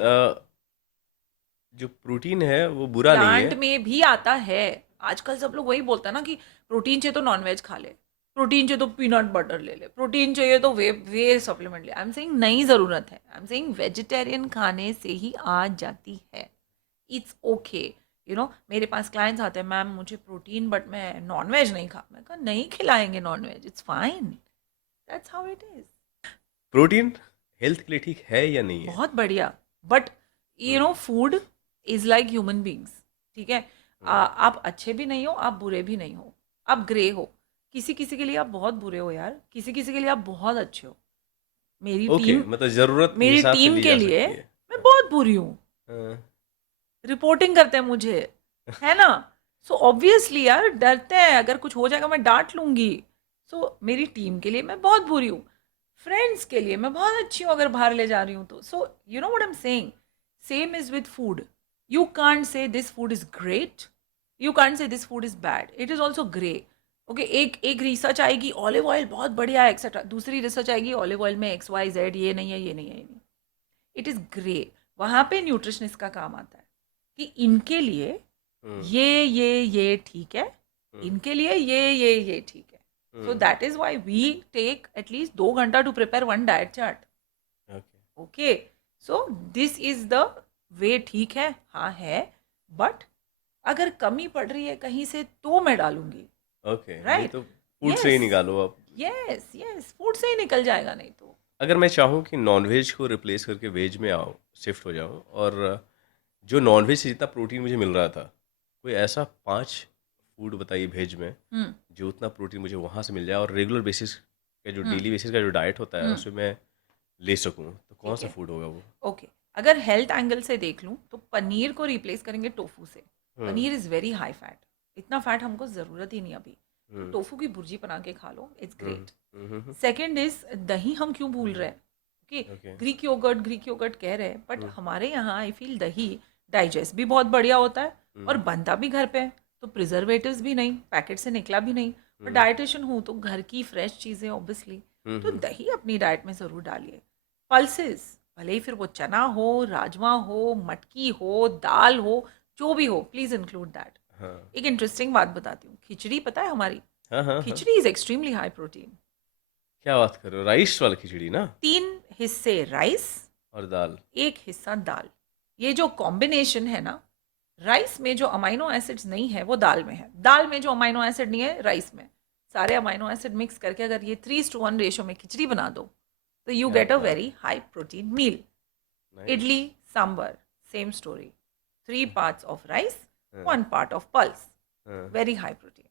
जो प्रोटीन है वो बुरा नहीं है। प्लांट में भी आता है। आजकल सब लोग वही बोलता है ना कि प्रोटीन चाहिए तो नॉनवेज खा ले, प्रोटीन चाहिए तो पीनट बटर ले ले, प्रोटीन चाहिए तो वे वे सप्लीमेंट ले। आई एम सेइंग नहीं ज़रूरत है। आई एम सेइंग वेजिटेरियन खाने से ही आ जाती है। It's okay. मेरे पास क्लाइंट्स आते हैं, मैम मुझे प्रोटीन बट मैं नॉनवेज नहीं खा। मैं कहा नहीं खिलाएंगे nonveg, it's fine, that's how it is. Protein health के लिए ठीक है या नहीं है? बहुत बढ़िया। But hmm. Food is like human beings, ठीक है? हम्म। आप अच्छे भी नहीं हो, आप बुरे भी नहीं हो, आप ग्रे हो। किसी किसी के लिए आप बहुत बुरे हो यार, किसी किसी के लिए आप बहुत अच्छे हो। मेरी ओके, टीम मतलब ज़रूरत के मेरी हिसाब से टीम ली के जा लिए सकती है। मैं बहुत बुरी हूँ। हाँ। रिपोर्टिंग करते हैं मुझे, है ना? सो ऑब्वियसली यार डरते हैं, अगर कुछ हो जाएगा मैं डांट लूंगी। सो मेरी टीम के लिए मैं बहुत बुरी हूँ, फ्रेंड्स के लिए मैं बहुत अच्छी हूँ अगर बाहर ले जा रही हूँ तो। सो you know what I am saying? Same is with food. You can't say this food is great, you can't say this food is bad, it is also grey. Okay, एक एक रिसर्च आएगी ऑलिव ऑयल बहुत बढ़िया है etcetera, दूसरी research आएगी olive oil में x Y Z, ये नहीं है, ये नहीं है, ये नहीं। It is grey. वहाँ पे न्यूट्रिशनिस्ट का काम आता है कि इनके लिए हुँ, ये ठीक है, हुँ, इनके लिए ये ठीक है। So hmm, that is why we take at least 2 घंटा to prepare one diet chart. Okay, okay, so this is the way, ठीक है, हाँ है, बट अगर कमी पड़ रही है कहीं से तो मैं डालूँगी, ओके, नहीं राइट? तो फूड से ही यस, निकालो आप। यस, यस, फूड से ही निकल जाएगा नहीं तो। अगर मैं चाहूँ कि नॉन-वेज को रिप्लेस करके वेज में आऊँ, शिफ्ट हो जाऊँ और जो नॉन-वेज से जितना प्रोटीन मुझे मिल रहा था, कोई ऐसा 5 फूड बताइए वेज में, हुँ, जो उतना प्रोटीन मुझे वहाँ से मिल जाए और रेगुलर बेसिस का जो हुँ, डेली बेसिस का जो डाइट होता है, हुँ, उसमें मैं ले सकूँ, तो ठीक कौन-सा है। फूड होगा वो? ओके, अगर हेल्थ एंगल से देख लूँ तो पनीर को रिप्लेस करेंगे टोफू से। Hmm, paneer is very high fat, इतना फैट हमको ज़रूरत ही नहीं अभी। तो हुँ, टोफू की भुर्जी बना के खा लो, it's hmm, great. Hmm, second is dahi हम क्यों भूल रहे हैं? ओके, ओके, ग्रीक योगर्ट कह रहे हैं, बट हुँ, हमारे यहाँ आई फील दही डाइजेस्ट भी बहुत बढ़िया होता है और हुँ, बनता भी घर पे है, तो प्रिजर्वेटिव्स भी नहीं, पैकेट से निकला भी नहीं। और हुँ, डाइटिशियन हूँ तो घर की फ्रेश चीज़ें ऑब्वियसली, हुँ, तो हुँ, दही अपनी डाइट में ज़रूर डालिए। पल्सेस, भले ही फिर वो चना हो, राजमा हो, मटकी हो, दाल हो, जो भी हो, प्लीज़ इंक्लूड दैट। हाँ, एक इंटरेस्टिंग बात बताती हूँ, खिचड़ी पता है हमारी? हाँ, हाँ, हाँ, खिचड़ी इज़ एक्सट्रीमली हाई प्रोटीन। क्या बात कर रहे हो? राइस वाला खिचड़ी ना? 3 हिस्से राइस, और दाल? 1 हिस्सा दाल। ये जो कॉम्बिनेशन है ना, राइस में जो अमाइनो एसिड्स नहीं है वो दाल में है, दाल में जो अमाइनो एसिड नहीं है राइस में। सारे अमाइनो एसिड मिक्स करके अगर ये 3:1 रेशियो में खिचड़ी बना दो, तो यू क्या गेट अ बात वेरी है! High protein meal. Nice. Idli, sambar, same story. Three हाँ, parts of rice, हाँ, one part of pulse. हाँ, Very high protein.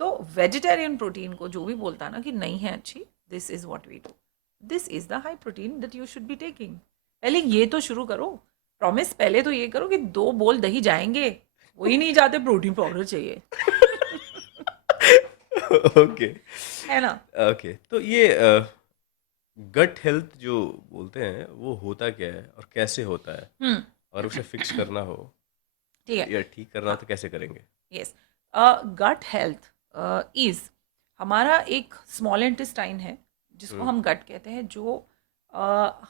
So vegetarian protein को जो भी बोलता है ना कि नहीं है अच्छी, this is what we do. This is the high protein that you should be taking. पहले ये तो शुरू करो, प्रॉमिस पहले तो ये करो कि 2 बोल दही जाएंगे, वही नहीं जाते, प्रोटीन पाउडर चाहिए। ओके, है ना? ओके। तो ये गट हेल्थ जो बोलते हैं, वो होता क्या है और कैसे होता है? हम्म। और उसे फिक्स करना हो ठीक है। या ठीक करना हो हाँ, तो कैसे करेंगे? यस, गट हेल्थ इज हमारा एक स्मॉल इंटेस्टाइन है जिसको हुँ, हम गट कहते हैं, जो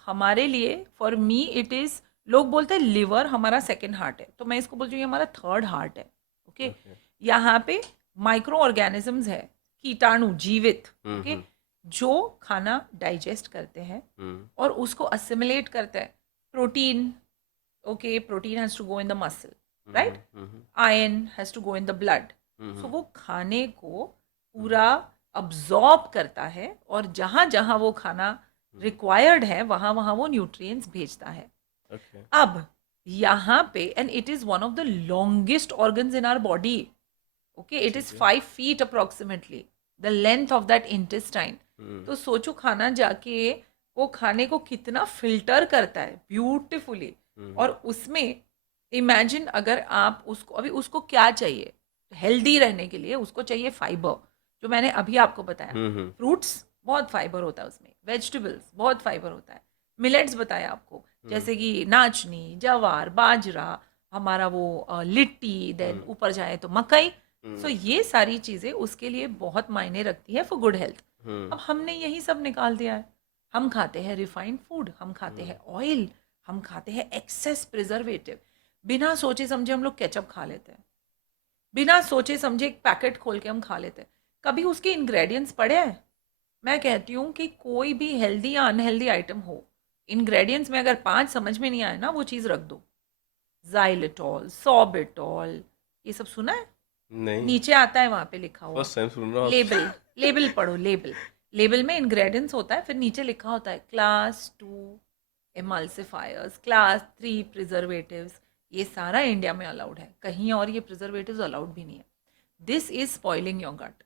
हमारे लिए, फॉर मी इट इज, लोग बोलते हैं लिवर हमारा सेकंड हार्ट है, तो मैं इसको बोलती हूँ ये हमारा थर्ड हार्ट है। Okay, okay. यहाँ पे माइक्रो ऑर्गेनिजम्स है, कीटाणु जीवित, हुँ, ओके, हुँ, जो खाना डाइजेस्ट करते हैं हुँ, और उसको असिमिलेट करते हैं। Protein, okay, protein has to go in the muscle, hmm, right? Hmm, hmm, hmm, iron has to go in the blood. Hmm, so hmm, वो खाने को हुँ, पूरा अब्जॉर्ब करता है और जहाँ जहाँ वो खाना हुँ, रिक्वायर्ड है वहाँ वहाँ वो न्यूट्रिएंट्स भेजता है। ओके, अब यहाँ पे, and it is one of the longest organs in our body, okay, it ठीक इज़ है। 5 feet approximately the length of that intestine. Hmm, तो सोचो खाना जाके वो खाने को कितना फिल्टर करता है ब्यूटिफुली। हुँ, और हुँ, उसमें इमेजिन, अगर आप उसको, अभी उसको क्या चाहिए हेल्दी रहने के लिए, उसको चाहिए फाइबर, जो मैंने अभी आपको बताया। हुँ, हुँ, फ्रूट्स बहुत फाइबर होता है उसमें, वेजिटेबल्स बहुत फाइबर होता है, मिलेट्स बताया आपको, हुँ, जैसे कि नाचनी, जवार, बाजरा, हमारा वो लिट्टी, देन हुँ, ऊपर जाए तो मकई। सो हुँ, ये सारी चीज़ें उसके लिए बहुत मायने रखती है फॉर गुड हेल्थ। हुँ, अब हमने यही सब निकाल दिया है। हम खाते हैं रिफाइंड फूड, हम खाते हुँ, हैं ऑयल, हम खाते हैं एक्सेस प्रिजर्वेटिव। बिना सोचे समझे हम लोग केचप खा लेते हैं, बिना सोचे समझे एक पैकेट खोल के हम खा लेते हैं। कभी उसके इंग्रेडिएंट्स पढ़े हैं? मैं कहती हूँ कि कोई भी हेल्दी या अनहेल्दी आइटम हो, इंग्रेडिएंट्स में अगर 5 समझ में नहीं आए ना, वो चीज़ रख दो। ज़ाइलेटॉल, सॉर्बिटॉल, ये सब सुना है? नहीं, नीचे आता है वहाँ पे लिखा हुआ, फर्स्ट टाइम सुन रहा हूँ आपसे। लेबल, लेबल पढ़ो, लेबल। लेबल में इंग्रेडिएंट्स होता है, फिर नीचे लिखा होता है क्लास 2 एमल्सिफायर्स, क्लास 3 प्रिजर्वेटिव्स। ये सारा इंडिया में अलाउड है, कहीं और ये प्रिजर्वेटिव्स अलाउड भी नहीं है। This is spoiling your gut,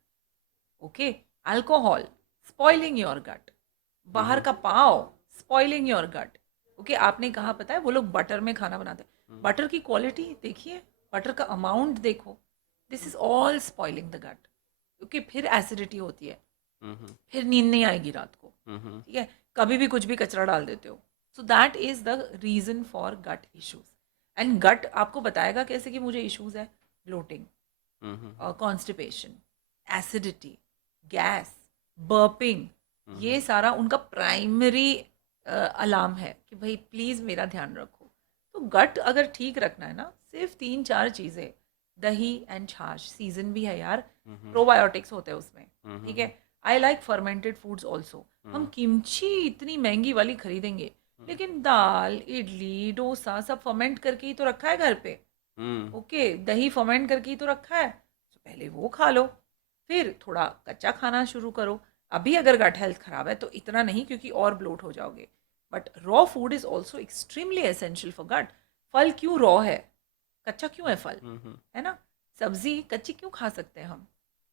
okay. Alcohol, spoiling your gut. Hmm, बाहर हुँ, का pav, spoiling your gut, okay. आपने कहा पता है वो लोग बटर में खाना बनाते हैं, हुँ, बटर की क्वालिटी देखिए, बटर का अमाउंट देखो, this is all spoiling the gut, क्योंकि फिर एसिडिटी होती है, हुँ, हुँ, फिर नींद नहीं आएगी रात को, हुँ, हुँ, ठीक है, कभी भी कुछ भी कचरा डाल देते हो। So that is the reason for gut issues. And gut आपको बताएगा कैसे कि मुझे इश्यूज है, ब्लोटिंग, हुँ, हुँ, कॉन्स्टिपेशन, एसिडिटी, गैस, बर्पिंग, ये सारा उनका प्राइमरी अलार्म है कि भाई प्लीज़ मेरा ध्यान रखो। तो गट अगर ठीक रखना है ना, सिर्फ 3-4 चीज़ें, दही एंड छाछ, सीजन भी है यार, प्रोबायोटिक्स होते हैं उसमें, ठीक है। I like fermented foods also. हम किमची इतनी महंगी वाली खरीदेंगे, लेकिन दाल, इडली, डोसा सब फर्मेंट करके ही तो रखा है घर पे। ओके, दही फर्मेंट करके ही तो रखा है, तो पहले वो खा लो, फिर थोड़ा कच्चा खाना शुरू करो। अभी अगर गट हेल्थ खराब है तो इतना नहीं, क्योंकि और ब्लोट हो जाओगे। But raw food is also extremely essential for gut. फल क्यों रॉ है, कच्चा क्यों है फल, है ना। सब्जी कच्ची क्यों खा सकते हैं हम,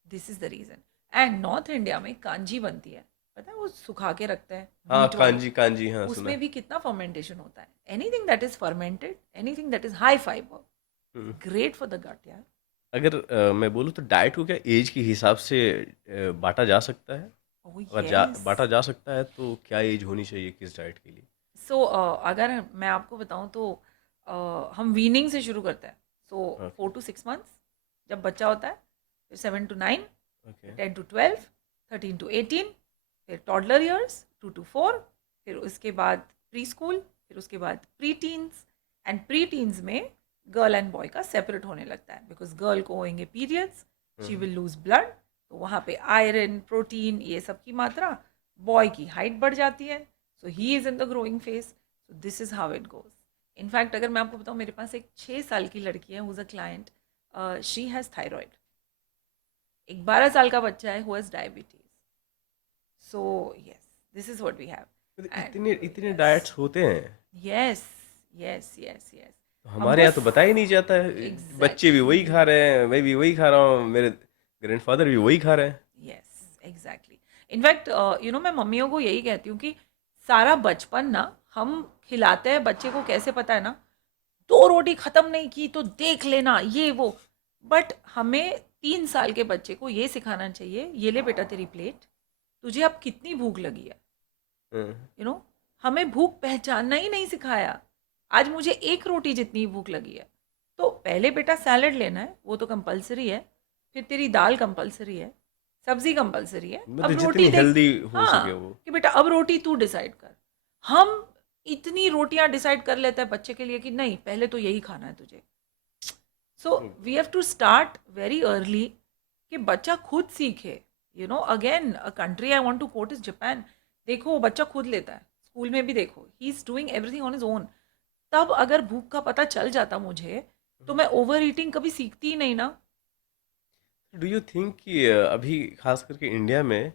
this is the reason. And north India में कांजी बनती है, पता है, वो सुखा के रखते हैं हाँ, वीट वाली, कांजी कांजी, हाँ सुना उसमें है। भी कितना फर्मेंटेशन होता है। Anything that is fermented, anything that is high fiber, hmm. Great for the gut यार। अगर मैं बोलूँ तो डाइट को क्या एज के हिसाब से बांटा जा सकता है? ओह अगर यस। बांटा जा सकता है तो क्या एज होनी चाहिए किस डाइट के लिए? सो अगर मैं आपको बताऊं तो हम वीनिंग से शुरू करते हैं। So okay. 4 to 6 months जब बच्चा होता है, फिर 7 to 9, फिर ओके। 10 to 12, 13 to 18, फिर टॉडलर ईयर्स 2 to 4, फिर उसके बाद प्री स्कूल, फिर उसके बाद pre teens. And pre teens में गर्ल एंड बॉय का सेपरेट होने लगता है, बिकॉज गर्ल को होंगे periods, she will lose blood, तो वहाँ पे आयरन, प्रोटीन, ये सब की मात्रा, बॉय की हाइट बढ़ जाती है, so he is in the growing phase. So this is how it goes. In fact अगर मैं आपको बताऊँ, मेरे पास एक 6 साल की लड़की है, who's a client, she has thyroid. एक 12 साल का बच्चा है, who has diabetes. So yes, this is what we have. मतलब इतने एंड इतने यस, डाइट्स होते हैं? Yes, yes, yes, yes. तो हम हमारे यहाँ बस तो बता ही नहीं जाता है। बच्चे भी वही एग्जैक्टली, खा रहे हैं, मैं भी वही खा रहा हूँ, मेरे ग्रैंडफादर भी वही खा रहे हैं। Yes, exactly. इनफैक्ट मैं मम्मियों को यही कहती हूँ कि सारा बचपन ना हम खिलाते हैं बच्चे को, कैसे पता है ना, 2 रोटी खत्म नहीं की तो देख लेना ये वो। बट हमें 3 साल के बच्चे को ये सिखाना चाहिए, ये ले बेटा तेरी प्लेट, तुझे अब कितनी भूख लगी है। हम्म। यू नो हमें भूख पहचानना ही नहीं सिखाया। आज मुझे 1 रोटी जितनी भूख लगी है, तो पहले बेटा सैलड लेना है, वो तो कंपलसरी है, फिर तेरी दाल कंपलसरी है, सब्जी कंपलसरी है, अब मतलब रोटी जितनी देख। हेल्दी हो हाँ, सके वो। कि बेटा अब रोटी तू डिसाइड कर। हम इतनी रोटियां डिसाइड कर लेते हैं बच्चे के लिए कि नहीं पहले तो यही खाना है तुझे। So we have to start very early, कि बच्चा खुद सीखे। Again a country I want to quote is Japan. देखो वो बच्चा खुद लेता है, स्कूल में भी देखो he is doing everything on is own. तब अगर भूख का पता चल जाता मुझे, तो मैं ओवर ईटिंग कभी सीखती ही नहीं ना। डू यू थिंक कि अभी खास करके इंडिया में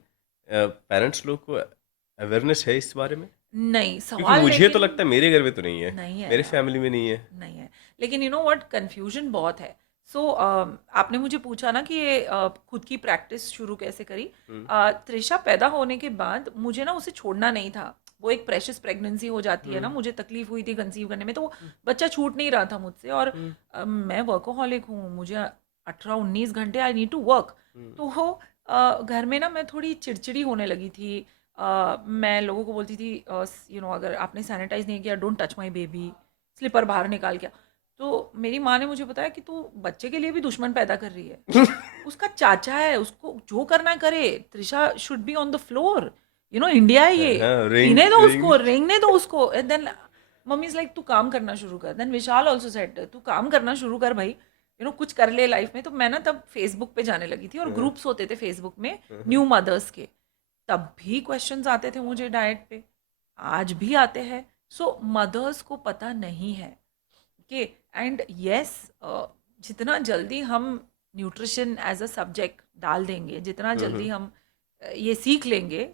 पेरेंट्स लोग को अवेयरनेस है इस बारे में? नहीं क्योंकि सवाल, मुझे तो लेकिन लगता है मेरे घर में तो नहीं है, नहीं है मेरे यार, फैमिली में नहीं है। नहीं है। लेकिन व्हाट, कन्फ्यूजन बहुत है। सो आपने मुझे पूछा ना कि ये खुद की प्रैक्टिस शुरू कैसे करी। हम्म। त्रिशा पैदा होने के बाद मुझे ना उसे छोड़ना नहीं था। वो एक प्रेशस प्रेगनेंसी हो जाती है ना, हम्म। मुझे तकलीफ हुई थी कंसीव करने में, तो वो बच्चा छूट नहीं रहा था मुझसे। और हम्म। मैं वर्कोहॉलिक हूँ, मुझे 18-19 घंटे आई नीड टू वर्क। हम्म। तो वो घर में ना मैं थोड़ी चिड़चिड़ी होने लगी थी। मैं लोगों को बोलती थी, अगर आपने सैनिटाइज नहीं किया, don't touch my baby, slipper बाहर निकाल के। तो मेरी माँ ने मुझे बताया कि तू बच्चे के लिए भी दुश्मन पैदा कर रही है। उसका चाचा है, उसको जो करना है करे, Trisha should be on the floor. India है ये, हाँ, रिंग पीने दो रिंग। उसको, रेंगने दो उसको। And then mummy is like तू काम करना शुरू कर। देन विशाल ऑल्सो सेड तू काम करना शुरू कर भाई, कुछ कर ले लाइफ में। तो मैं ना तब फेसबुक पे जाने लगी थी, और हाँ, ग्रुप्स होते थे फेसबुक में हाँ। न्यू मदर्स के। तब भी क्वेश्चंस आते थे मुझे डाइट पे, आज भी आते हैं। सो मदर्स को पता नहीं है कि, एंड यस, जितना जल्दी हम न्यूट्रिशन एज अ सब्जेक्ट डाल देंगे, जितना जल्दी हम ये सीख लेंगे,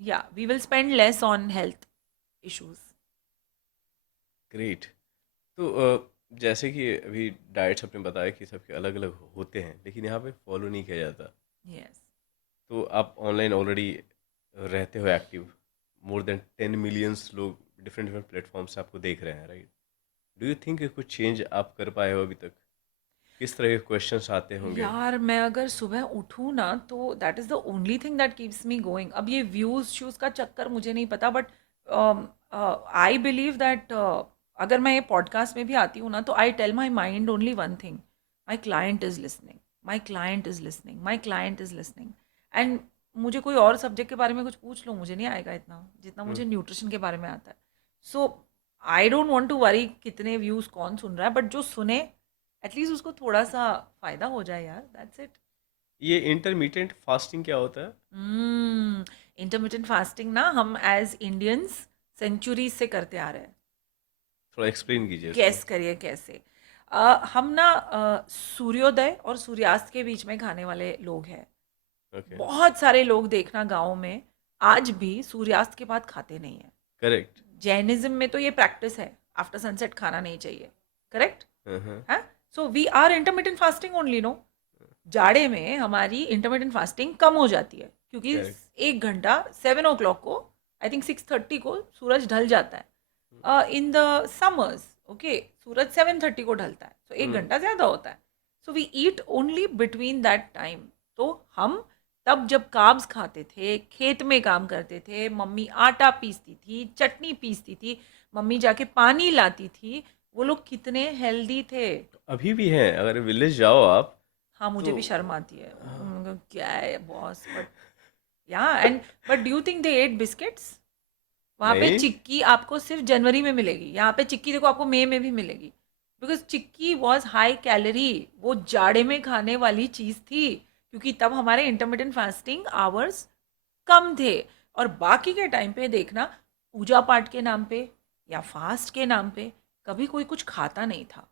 या we will spend less on health issues. Great. तो जैसे कि अभी डाइट्स आपने बताया कि सबके अलग अलग होते हैं, लेकिन यहाँ पे फॉलो नहीं किया जाता। यस। तो आप ऑनलाइन ऑलरेडी रहते हो एक्टिव, मोर देन 10 मिलियंस लोग डिफरेंट डिफरेंट प्लेटफॉर्म से आपको देख रहे हैं, राइट? डू यू थिंक कुछ चेंज आप कर पाए हो अभी तक? किस तरह के क्वेश्चंस आते होंगे? यार मैं अगर सुबह उठूँ ना, तो that is the only thing that keeps me going. अब ये व्यूज़ शूज़ का चक्कर मुझे नहीं पता, बट आई बिलीव दैट अगर मैं ये पॉडकास्ट में भी आती हूँ ना, तो I tell my mind only one thing, my client is listening. My client is listening, my client is listening. And मुझे कोई और सब्जेक्ट के बारे में कुछ पूछ लो, मुझे नहीं आएगा इतना जितना मुझे न्यूट्रिशन के बारे में आता है। So I don't want to worry कितने व्यूज़ कौन सुन रहा है, बट जो सुने एटलीस्ट उसको थोड़ा सा फ़ायदा हो जाए यार, दैट्स इट। ये इंटरमीडिएट फास्टिंग क्या होता है? इंटरमिटेंट फास्टिंग ना हम एज इंडियंस सेंचुरीज से करते आ रहे हैं। थोड़ा एक्सप्लेन कीजिए इसको। गैस करिए कैसे। हम ना सूर्योदय और सूर्यास्त के बीच में खाने वाले लोग हैं। ओके। बहुत सारे लोग देखना गाँव में आज भी सूर्यास्त के बाद खाते नहीं हैं। करेक्ट। जैनिज्म में तो ये प्रैक्टिस है, आफ्टर सनसेट खाना नहीं चाहिए, करेक्ट हाँ हाँ। है। So we are intermittent fasting only, no. जाड़े में हमारी इंटरमिटेंट फास्टिंग कम हो जाती है क्योंकि करेक्ट। 1 घंटा 7 o'clock को, आई थिंक 6:30 को सूरज ढल जाता है। इन द समर्स ओके सूरज 7:30 को ढलता है, तो 1 घंटा ज़्यादा होता है। So we eat only between that time. तो हम तब जब कार्ब्स खाते थे, खेत में काम करते थे, मम्मी आटा पीसती थी, चटनी पीसती थी, मम्मी जाके पानी लाती थी, वो लोग कितने हेल्दी थे। अभी भी हैं, अगर विलेज जाओ आप हाँ, मुझे तो। भी शर्म आती है। हाँ, क्या है बॉस, बट या and but do you think they ate biscuits? वहाँ पे नहीं। चिक्की आपको सिर्फ जनवरी में मिलेगी, यहाँ पे चिक्की देखो आपको मई में भी मिलेगी। Because chikki was high calorie, वो जाड़े में खाने वाली चीज़ थी क्योंकि तब हमारे इंटरमिटेंट फास्टिंग आवर्स कम थे। और बाकी के टाइम पे देखना, पूजा पाठ के नाम पे या फास्ट के नाम पे कभी कोई कुछ खाता नहीं था,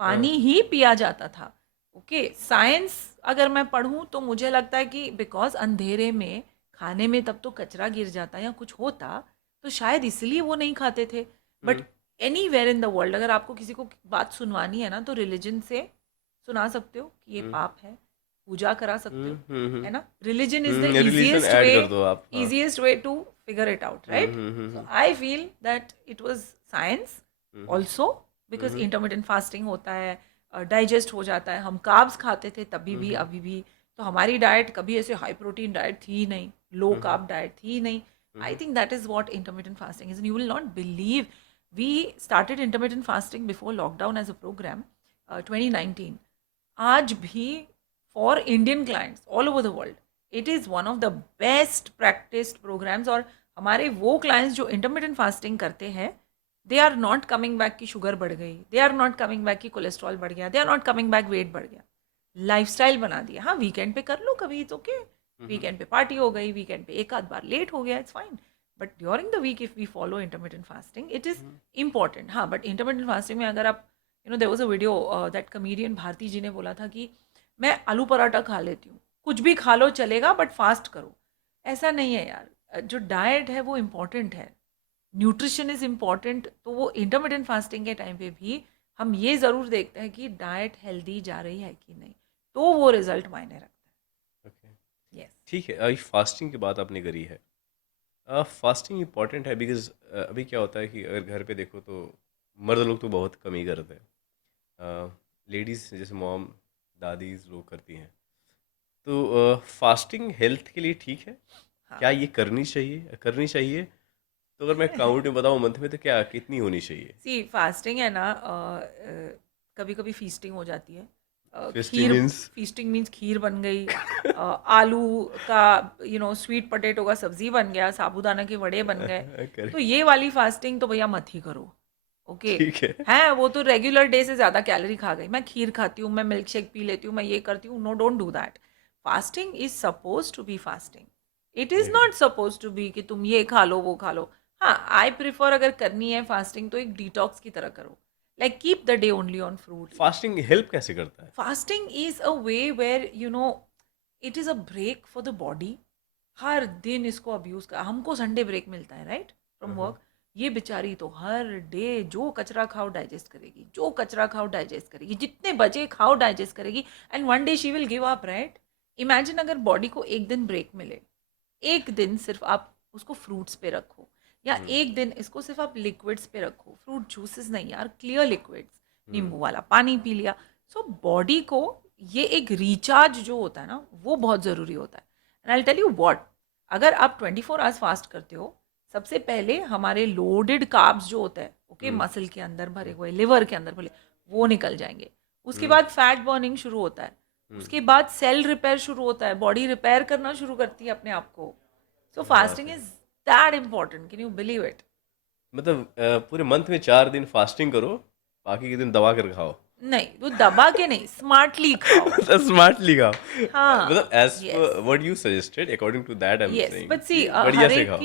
पानी हाँ। ही पिया जाता था। ओके साइंस अगर मैं पढ़ूं तो मुझे लगता है कि बिकॉज अंधेरे में खाने में तब तो कचरा गिर जाता या कुछ होता, तो शायद इसलिए वो नहीं खाते थे। But hmm anywhere in the world अगर आपको किसी को बात सुनवानी है ना, तो रिलीजन से सुना सकते हो कि ये हम्म पाप है, पूजा करा सकते हो, है ना। Religion is the religion easiest add way, कर दो आप, हाँ। easiest way to figure it out, right? So hmm. I feel that it was science hmm also, because hmm intermittent fasting होता है, डाइजेस्ट हो जाता है। हम कार्ब्स खाते थे तभी भी हम्म अभी भी, तो हमारी डाइट कभी ऐसे हाई प्रोटीन डाइट थी ही नहीं, लो हम्म कार्ब डाइट थी ही नहीं। I hmm think that is what intermittent fasting is. You will not believe, we started intermittent fasting before lockdown as a programme 2019। आज भी for Indian clients all over the world it is one of the best practised programmes. और हमारे वो clients जो intermittent fasting करते हैं, they are not coming back की sugar बढ़ गई, they are not coming back की कोलेस्ट्रॉल बढ़ गया, they are not coming back weight बढ़ गया। लाइफस्टाइल बना दिया। हाँ वीकेंड पे कर लो कभी, इट्स ओके, वीकेंड पे पार्टी हो गई, वीकेंड पे एक आध बार लेट हो गया, it's fine. But during the week if we follow intermittent fasting it is important. हाँ बट इंटरमीडियंट फास्टिंग में अगर आप there was a video that comedian Bharti ji ने बोला था कि मैं आलू पराठा खा लेती हूँ, कुछ भी खा लो चलेगा बट फास्ट करो। ऐसा नहीं है यार। जो डाइट है वो इम्पॉर्टेंट है, न्यूट्रिशन इज़ इम्पॉर्टेंट। तो वो इंटरमीडियंट फास्टिंग के टाइम पे भी हम ये ज़रूर देखते हैं कि डाइट हेल्दी जा रही है कि नहीं, तो वो रिजल्ट मायने रखता ओके। है। यस। ठीक है, अभी फास्टिंग की बात आपने करी है। फास्टिंग इंपॉर्टेंट है बिकॉज अभी क्या होता है कि अगर घर पे देखो तो मर्द लोग तो बहुत कम ही करते हैं, लेडीज़ जैसे मॉम दादीज लोग करती हैं। तो फास्टिंग हेल्थ के लिए ठीक है? हाँ। क्या ये करनी चाहिए? तो अगर मैं काउंट में बताऊँ मंथ में, तो क्या कितनी होनी चाहिए? सी फास्टिंग है ना, कभी कभी फीस्टिंग हो जाती है। फिफ्टी खीर, मीन्स। फीस्टिंग मीन्स खीर बन गई, आलू का स्वीट पोटैटो का सब्जी बन गया, साबूदाना के वड़े बन गए। तो करेक्ट। ये वाली फास्टिंग तो भैया मत ही करो। ओके ठीक है। है, वो तो रेगुलर डे से ज़्यादा कैलोरी खा गई। मैं खीर खाती हूँ, मैं मिल्क शेक पी लेती हूँ, मैं ये करती हूँ, no don't do that. Fasting is suppose to be fasting, it is नहीं, नॉट सपोज टू बी कि तुम ये खा लो वो खा लो। हाँ आई प्रिफर अगर करनी है फास्टिंग तो एक डिटॉक्स की तरह करो, like keep the day only on fruit. Fasting help कैसे करता है? Fasting is a way where it is a break for the body. हर दिन इसको अब्यूज़ कर, हमको संडे ब्रेक मिलता है राइट फ्रॉम वर्क। ये बेचारी तो हर डे जो कचरा खाओ डाइजेस्ट करेगी, जो कचरा खाओ डाइजेस्ट करेगी, जितने बजे खाओ डाइजेस्ट करेगी, and one day she will give up, right. Imagine अगर बॉडी को एक दिन ब्रेक मिले, एक दिन सिर्फ आप उसको फ्रूट्स पे रखो, या हम्म एक दिन इसको सिर्फ आप लिक्विड्स पे रखो, फ्रूट जूसेस नहीं यार, क्लियर लिक्विड्स, हम्म नींबू वाला पानी पी लिया। सो बॉडी को ये एक रिचार्ज जो होता है ना, वो बहुत ज़रूरी होता है। And I tell you what, अगर आप 24 आवर्स फास्ट करते हो, सबसे पहले हमारे लोडेड कार्ब्स जो होता है ओके हम्म मसल के अंदर भरे हुए, लिवर के अंदर भरे, वो निकल जाएंगे। उसके हम्म बाद फैट बर्निंग शुरू होता है, उसके बाद सेल रिपेयर शुरू होता है, बॉडी रिपेयर करना शुरू करती है अपने आप को. सो क्या बात फास्टिंग है! Is that important, can you believe it? मतलब पूरे मंथ में 4 दिन फास्टिंग करो, बाकी के दिन दबा कर खाओ। नहीं, वो दबा के नहीं, स्मार्टली खाओ. मतलब स्मार्टली खाओ। हाँ. मतलब एज़ यस. पर what you suggested according to that I am yes, saying but see कि बढ़िया से खाओ।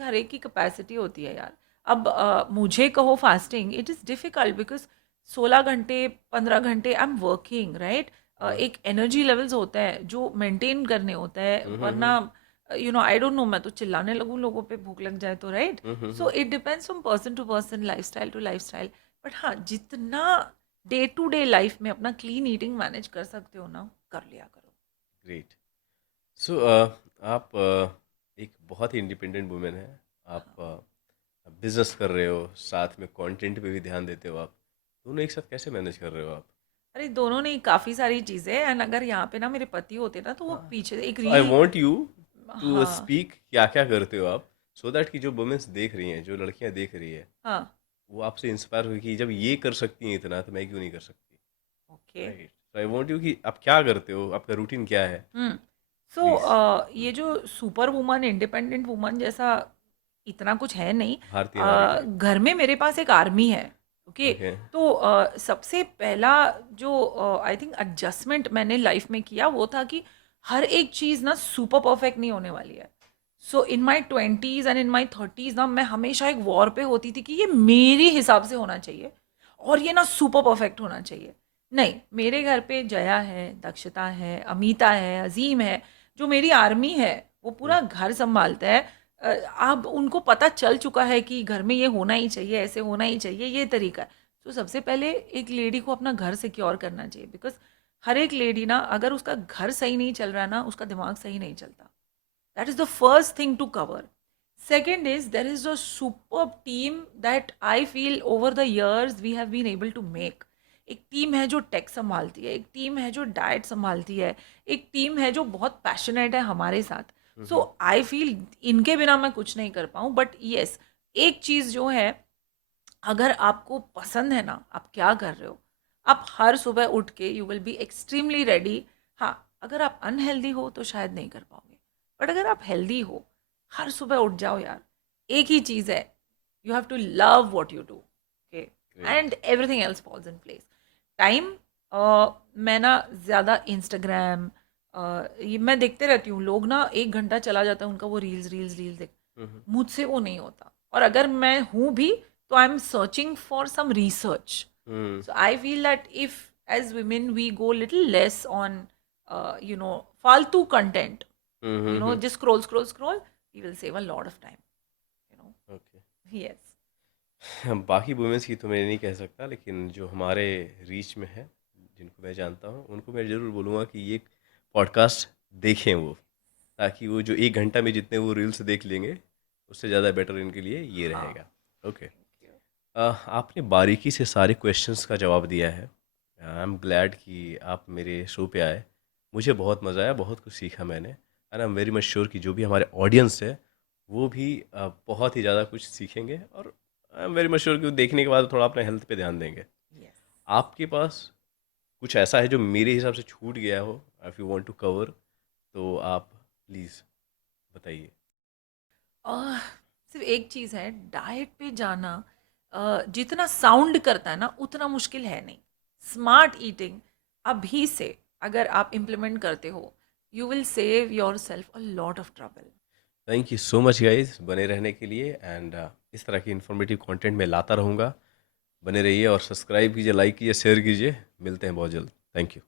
हर एक की कैपेसिटी होती है यार. अब मुझे कहो fasting, it is difficult because 16 घंटे 15 घंटे आई एम वर्किंग, राइट. हुँ। एक एनर्जी लेवल्स होता है जो मेंटेन करने होता है, हुँ, हुँ, वरना हुँ। आई डोंट नो, मैं तो चिल्लाने लगूं लोगों पे भूख लग जाए तो, राइट. हुँ, हुँ, सो हुँ। It depends from person to person, lifestyle to lifestyle. But हाँ, जितना डे टू डे लाइफ में अपना क्लीन ईटिंग मैनेज कर सकते हो ना, कर लिया करो. ग्रेट। सो आप एक बहुत ही इंडिपेंडेंट वुमन हैं। आप हाँ. बिज़नेस कर रहे हो, साथ में कंटेंट पे भी ध्यान देते हो आप। दोनों एक साथ कैसे मैनेज कर रहे हो आप? अरे दोनों नहीं, काफ़ी सारी चीज़ें. एंड अगर यहाँ पे ना मेरे पति होते ना, तो वो हाँ। पीछे एक सो आई रील. वांट यू टू हाँ. स्पीक क्या-क्या करते हो आप, सो दैट कि जो वुमेन्स देख रही हैं, जो लड़कियाँ देख रही हैं, हाँ. वो आपसे इंस्पायर हुई कि जब ये कर सकती हैं इतना, तो मैं क्यों नहीं कर सकती? Okay. Right. So I want you कि आप क्या करते हो? आपका रूटीन क्या है? हम्म. So please. ये जो सुपर वुमन, इंडिपेंडेंट वुमन जैसा इतना कुछ है नहीं. भारतीय नारी टाइप। घर में मेरे पास एक आर्मी है. ओके. ओके। तो सबसे पहला जो आई थिंक एडजस्टमेंट मैंने लाइफ में किया वो था कि हर एक चीज़ ना सुपर परफेक्ट नहीं होने वाली है. सो इन माई 20s and in my 30s ना, मैं हमेशा एक वॉर पे होती थी कि ये मेरे हिसाब से होना चाहिए और ये ना सुपर परफेक्ट होना चाहिए. नहीं, मेरे घर पे जया है, दक्षता है, अमीता है, अजीम है, जो मेरी आर्मी है. वो हुँ, पूरा घर संभालते हैं. अब उनको पता चल चुका है कि घर में ये होना ही चाहिए, ऐसे होना ही चाहिए, ये तरीका है. तो सबसे पहले एक लेडी को अपना घर सिक्योर करना चाहिए, बिकॉज हर एक लेडी ना, अगर उसका घर सही नहीं चल रहा ना, उसका दिमाग सही नहीं चलता. That is the first thing to cover. Second is there is a superb team that I feel over the years we have been able to make. एक टीम है जो टेक संभालती है, एक टीम है जो डाइट संभालती है, एक टीम है जो बहुत पैशनेट है हमारे साथ. हुँ, सो हुँ। आई फील इनके बिना मैं कुछ नहीं कर पाऊँ. बट येस, एक चीज़ जो है, अगर आपको पसंद है ना आप क्या कर रहे हो, आप हर सुबह उठ के you will be extremely ready. हाँ, अगर आप अनहेल्दी हो तो शायद नहीं कर पाओगे. बट अगर आप हेल्दी हो, हर सुबह उठ जाओ यार. एक ही चीज़ है, you have to love what you do. Okay. And great. Everything else falls in place. Time, मैं ना ज़्यादा इंस्टाग्राम, ये मैं देखते रहती हूँ. लोग ना 1 घंटा चला जाता है उनका, वो रील्स रील्स रील्स देख. हुँ, हुँ। मुझसे वो नहीं होता. और अगर मैं हूँ भी, तो I am searching for some research. हुँ। So I feel that if as women we go little less on faltu content, hmm, hmm, hmm. just scroll, we will save a lot of time, you know. Okay. Yes. बाकी women's की तो मैं नहीं कह सकता, लेकिन जो हमारे रीच में है, जिनको मैं जानता हूँ, उनको मैं ज़रूर बोलूँगा कि ये पॉडकास्ट देखें वो, ताकि वो जो 1 घंटा में जितने वो रील्स देख लेंगे, उससे ज़्यादा बेटर इनके लिए ये हाँ. रहेगा। ओके। Thank you. आपने बारीकी से सारे क्वेश्चंस का जवाब दिया है। आई एम ग्लैड कि आप मेरे शो पे आए। मुझे बहुत मज़ा आया, बहुत कुछ सीखा मैंने, and I am very much sure कि जो भी हमारे ऑडियंस है, वो भी बहुत ही ज़्यादा कुछ सीखेंगे, और I am very much sure कि वो देखने के बाद थोड़ा अपने हेल्थ पे ध्यान देंगे। Yes. आपके पास कुछ ऐसा है जो मेरे हिसाब से छूट गया हो, if you want to cover, तो आप प्लीज़ बताइए। आह, सिर्फ एक चीज़ है, डाइट पे जाना जितना साउंड करता है ना, उतना मुश्किल है नहीं. स्मार्ट ईटिंग अभी से अगर आप इम्प्लीमेंट करते हो, you will save your self a lot of trouble. Thank you so much guys बने रहने के लिए, एंड इस तरह की इन्फॉर्मेटिव कंटेंट मैं लाता रहूँगा। बने रहिए और सब्सक्राइब कीजिए, लाइक कीजिए, शेयर कीजिए। मिलते हैं बहुत जल्द। Thank you.